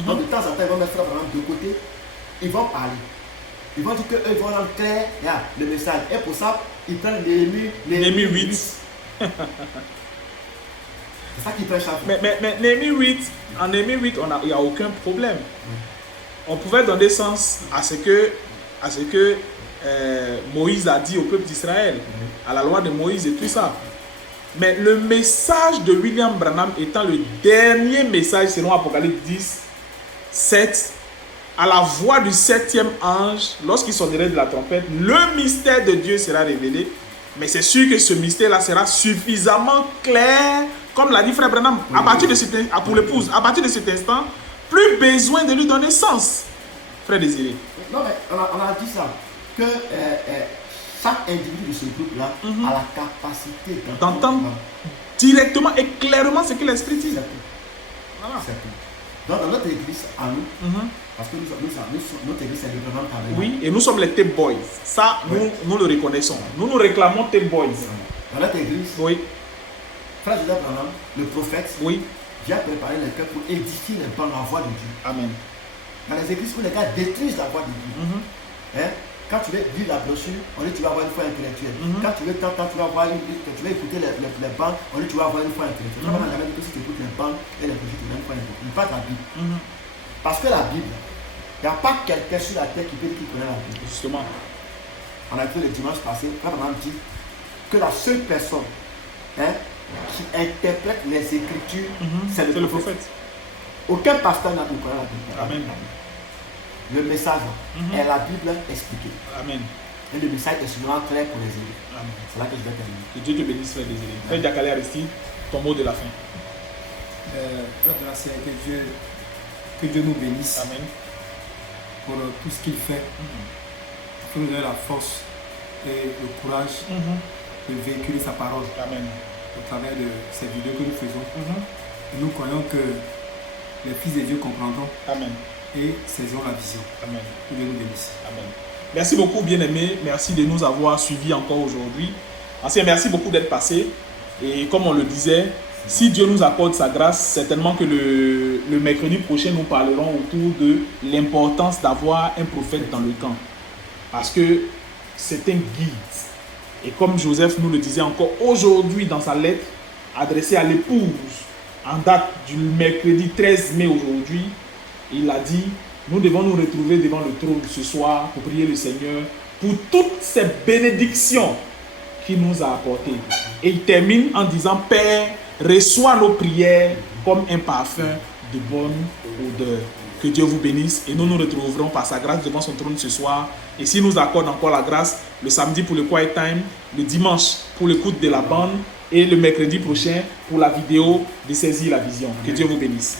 Donc de temps en temps, ils vont mettre vraiment de côté, ils vont parler. Ils vont dire qu'eux ils vont rendre clair le message. Et pour ça, ils prennent Néhémie 8. C'est ça qu'ils prennent chaque fois. Mais Néhémie 8, en Néhémie 8, il n'y a aucun problème. On pouvait donner sens à ce que Moïse a dit au peuple d'Israël, à la loi de Moïse et tout ça. Mais le message de William Branham étant le dernier message selon Apocalypse 10, 7, à la voix du 7e ange, lorsqu'il sonnerait de la trompette, le mystère de Dieu sera révélé. Mais c'est sûr que ce mystère-là sera suffisamment clair, comme l'a dit Frère Branham, à partir de pour l'épouse, à partir de cet instant, plus besoin de lui donner sens. Frère Désiré. Non, mais on a dit ça, que chaque individu de ce groupe-là a la capacité d'entendre directement et clairement ce que l'Esprit dit. Voilà. Donc dans notre église, à nous, parce que notre église c'est le Branham Tabernacle. Oui, et nous sommes les Tape Boys. Ça, nous le reconnaissons. Nous réclamons Tape Boys. Dans notre église, Frère Joseph Branham, le prophète, vient préparer les cœurs pour édifier la voix de Dieu. Amen. Dans les églises où les gars détruisent la voix de Dieu. Quand tu veux lire la brochure, on dit que tu vas avoir une foi intellectuelle. Quand tu veux écouter les bandes, on dit que tu vas avoir une foi intellectuelle. On n'a jamais dit que si tu écoutes les bandes et les brochures, tu vas avoir une foi intellectuelle. Pas la Bible. Parce que la Bible, il n'y a pas quelqu'un sur la terre qui peut dire qu'il connaît la Bible. Justement. On a vu le dimanche passé, quand on a dit que la seule personne qui interprète les Écritures, c'est le prophète. Aucun pasteur n'a pu connaître la Bible. Amen. Le message est la Bible expliquée. Amen. Et le message est souvent clair pour les élèves. C'est là que je vais terminer. Que Dieu te bénisse, Frère Désiré. Frère Diakale Aristide, ton mot de la fin. Frère de la Seigneur, que Dieu nous bénisse. Amen. Pour tout ce qu'il fait. Pour nous donner la force et le courage de véhiculer sa parole. Amen. Au travers de ces vidéos que nous faisons. Et nous croyons que les fils de Dieu comprendront. Amen. Et saisiront la vision. Amen. Que Dieu nous bénisse. Amen. Merci beaucoup, bien-aimés. Merci de nous avoir suivis encore aujourd'hui. Merci beaucoup d'être passé. Et comme on le disait, si Dieu nous accorde sa grâce, certainement que le mercredi prochain, nous parlerons autour de l'importance d'avoir un prophète dans le camp. Parce que c'est un guide. Et comme Joseph nous le disait encore aujourd'hui dans sa lettre adressée à l'épouse, en date du mercredi 13 mai aujourd'hui, il a dit, nous devons nous retrouver devant le trône ce soir pour prier le Seigneur pour toutes ces bénédictions qu'il nous a apportées. Et il termine en disant, Père, reçois nos prières comme un parfum de bonne odeur. Que Dieu vous bénisse et nous nous retrouverons par sa grâce devant son trône ce soir. Et s'il nous accorde encore la grâce, le samedi pour le Quiet Time, le dimanche pour l'écoute de la bande et le mercredi prochain pour la vidéo de Saisir la Vision. Que Dieu vous bénisse.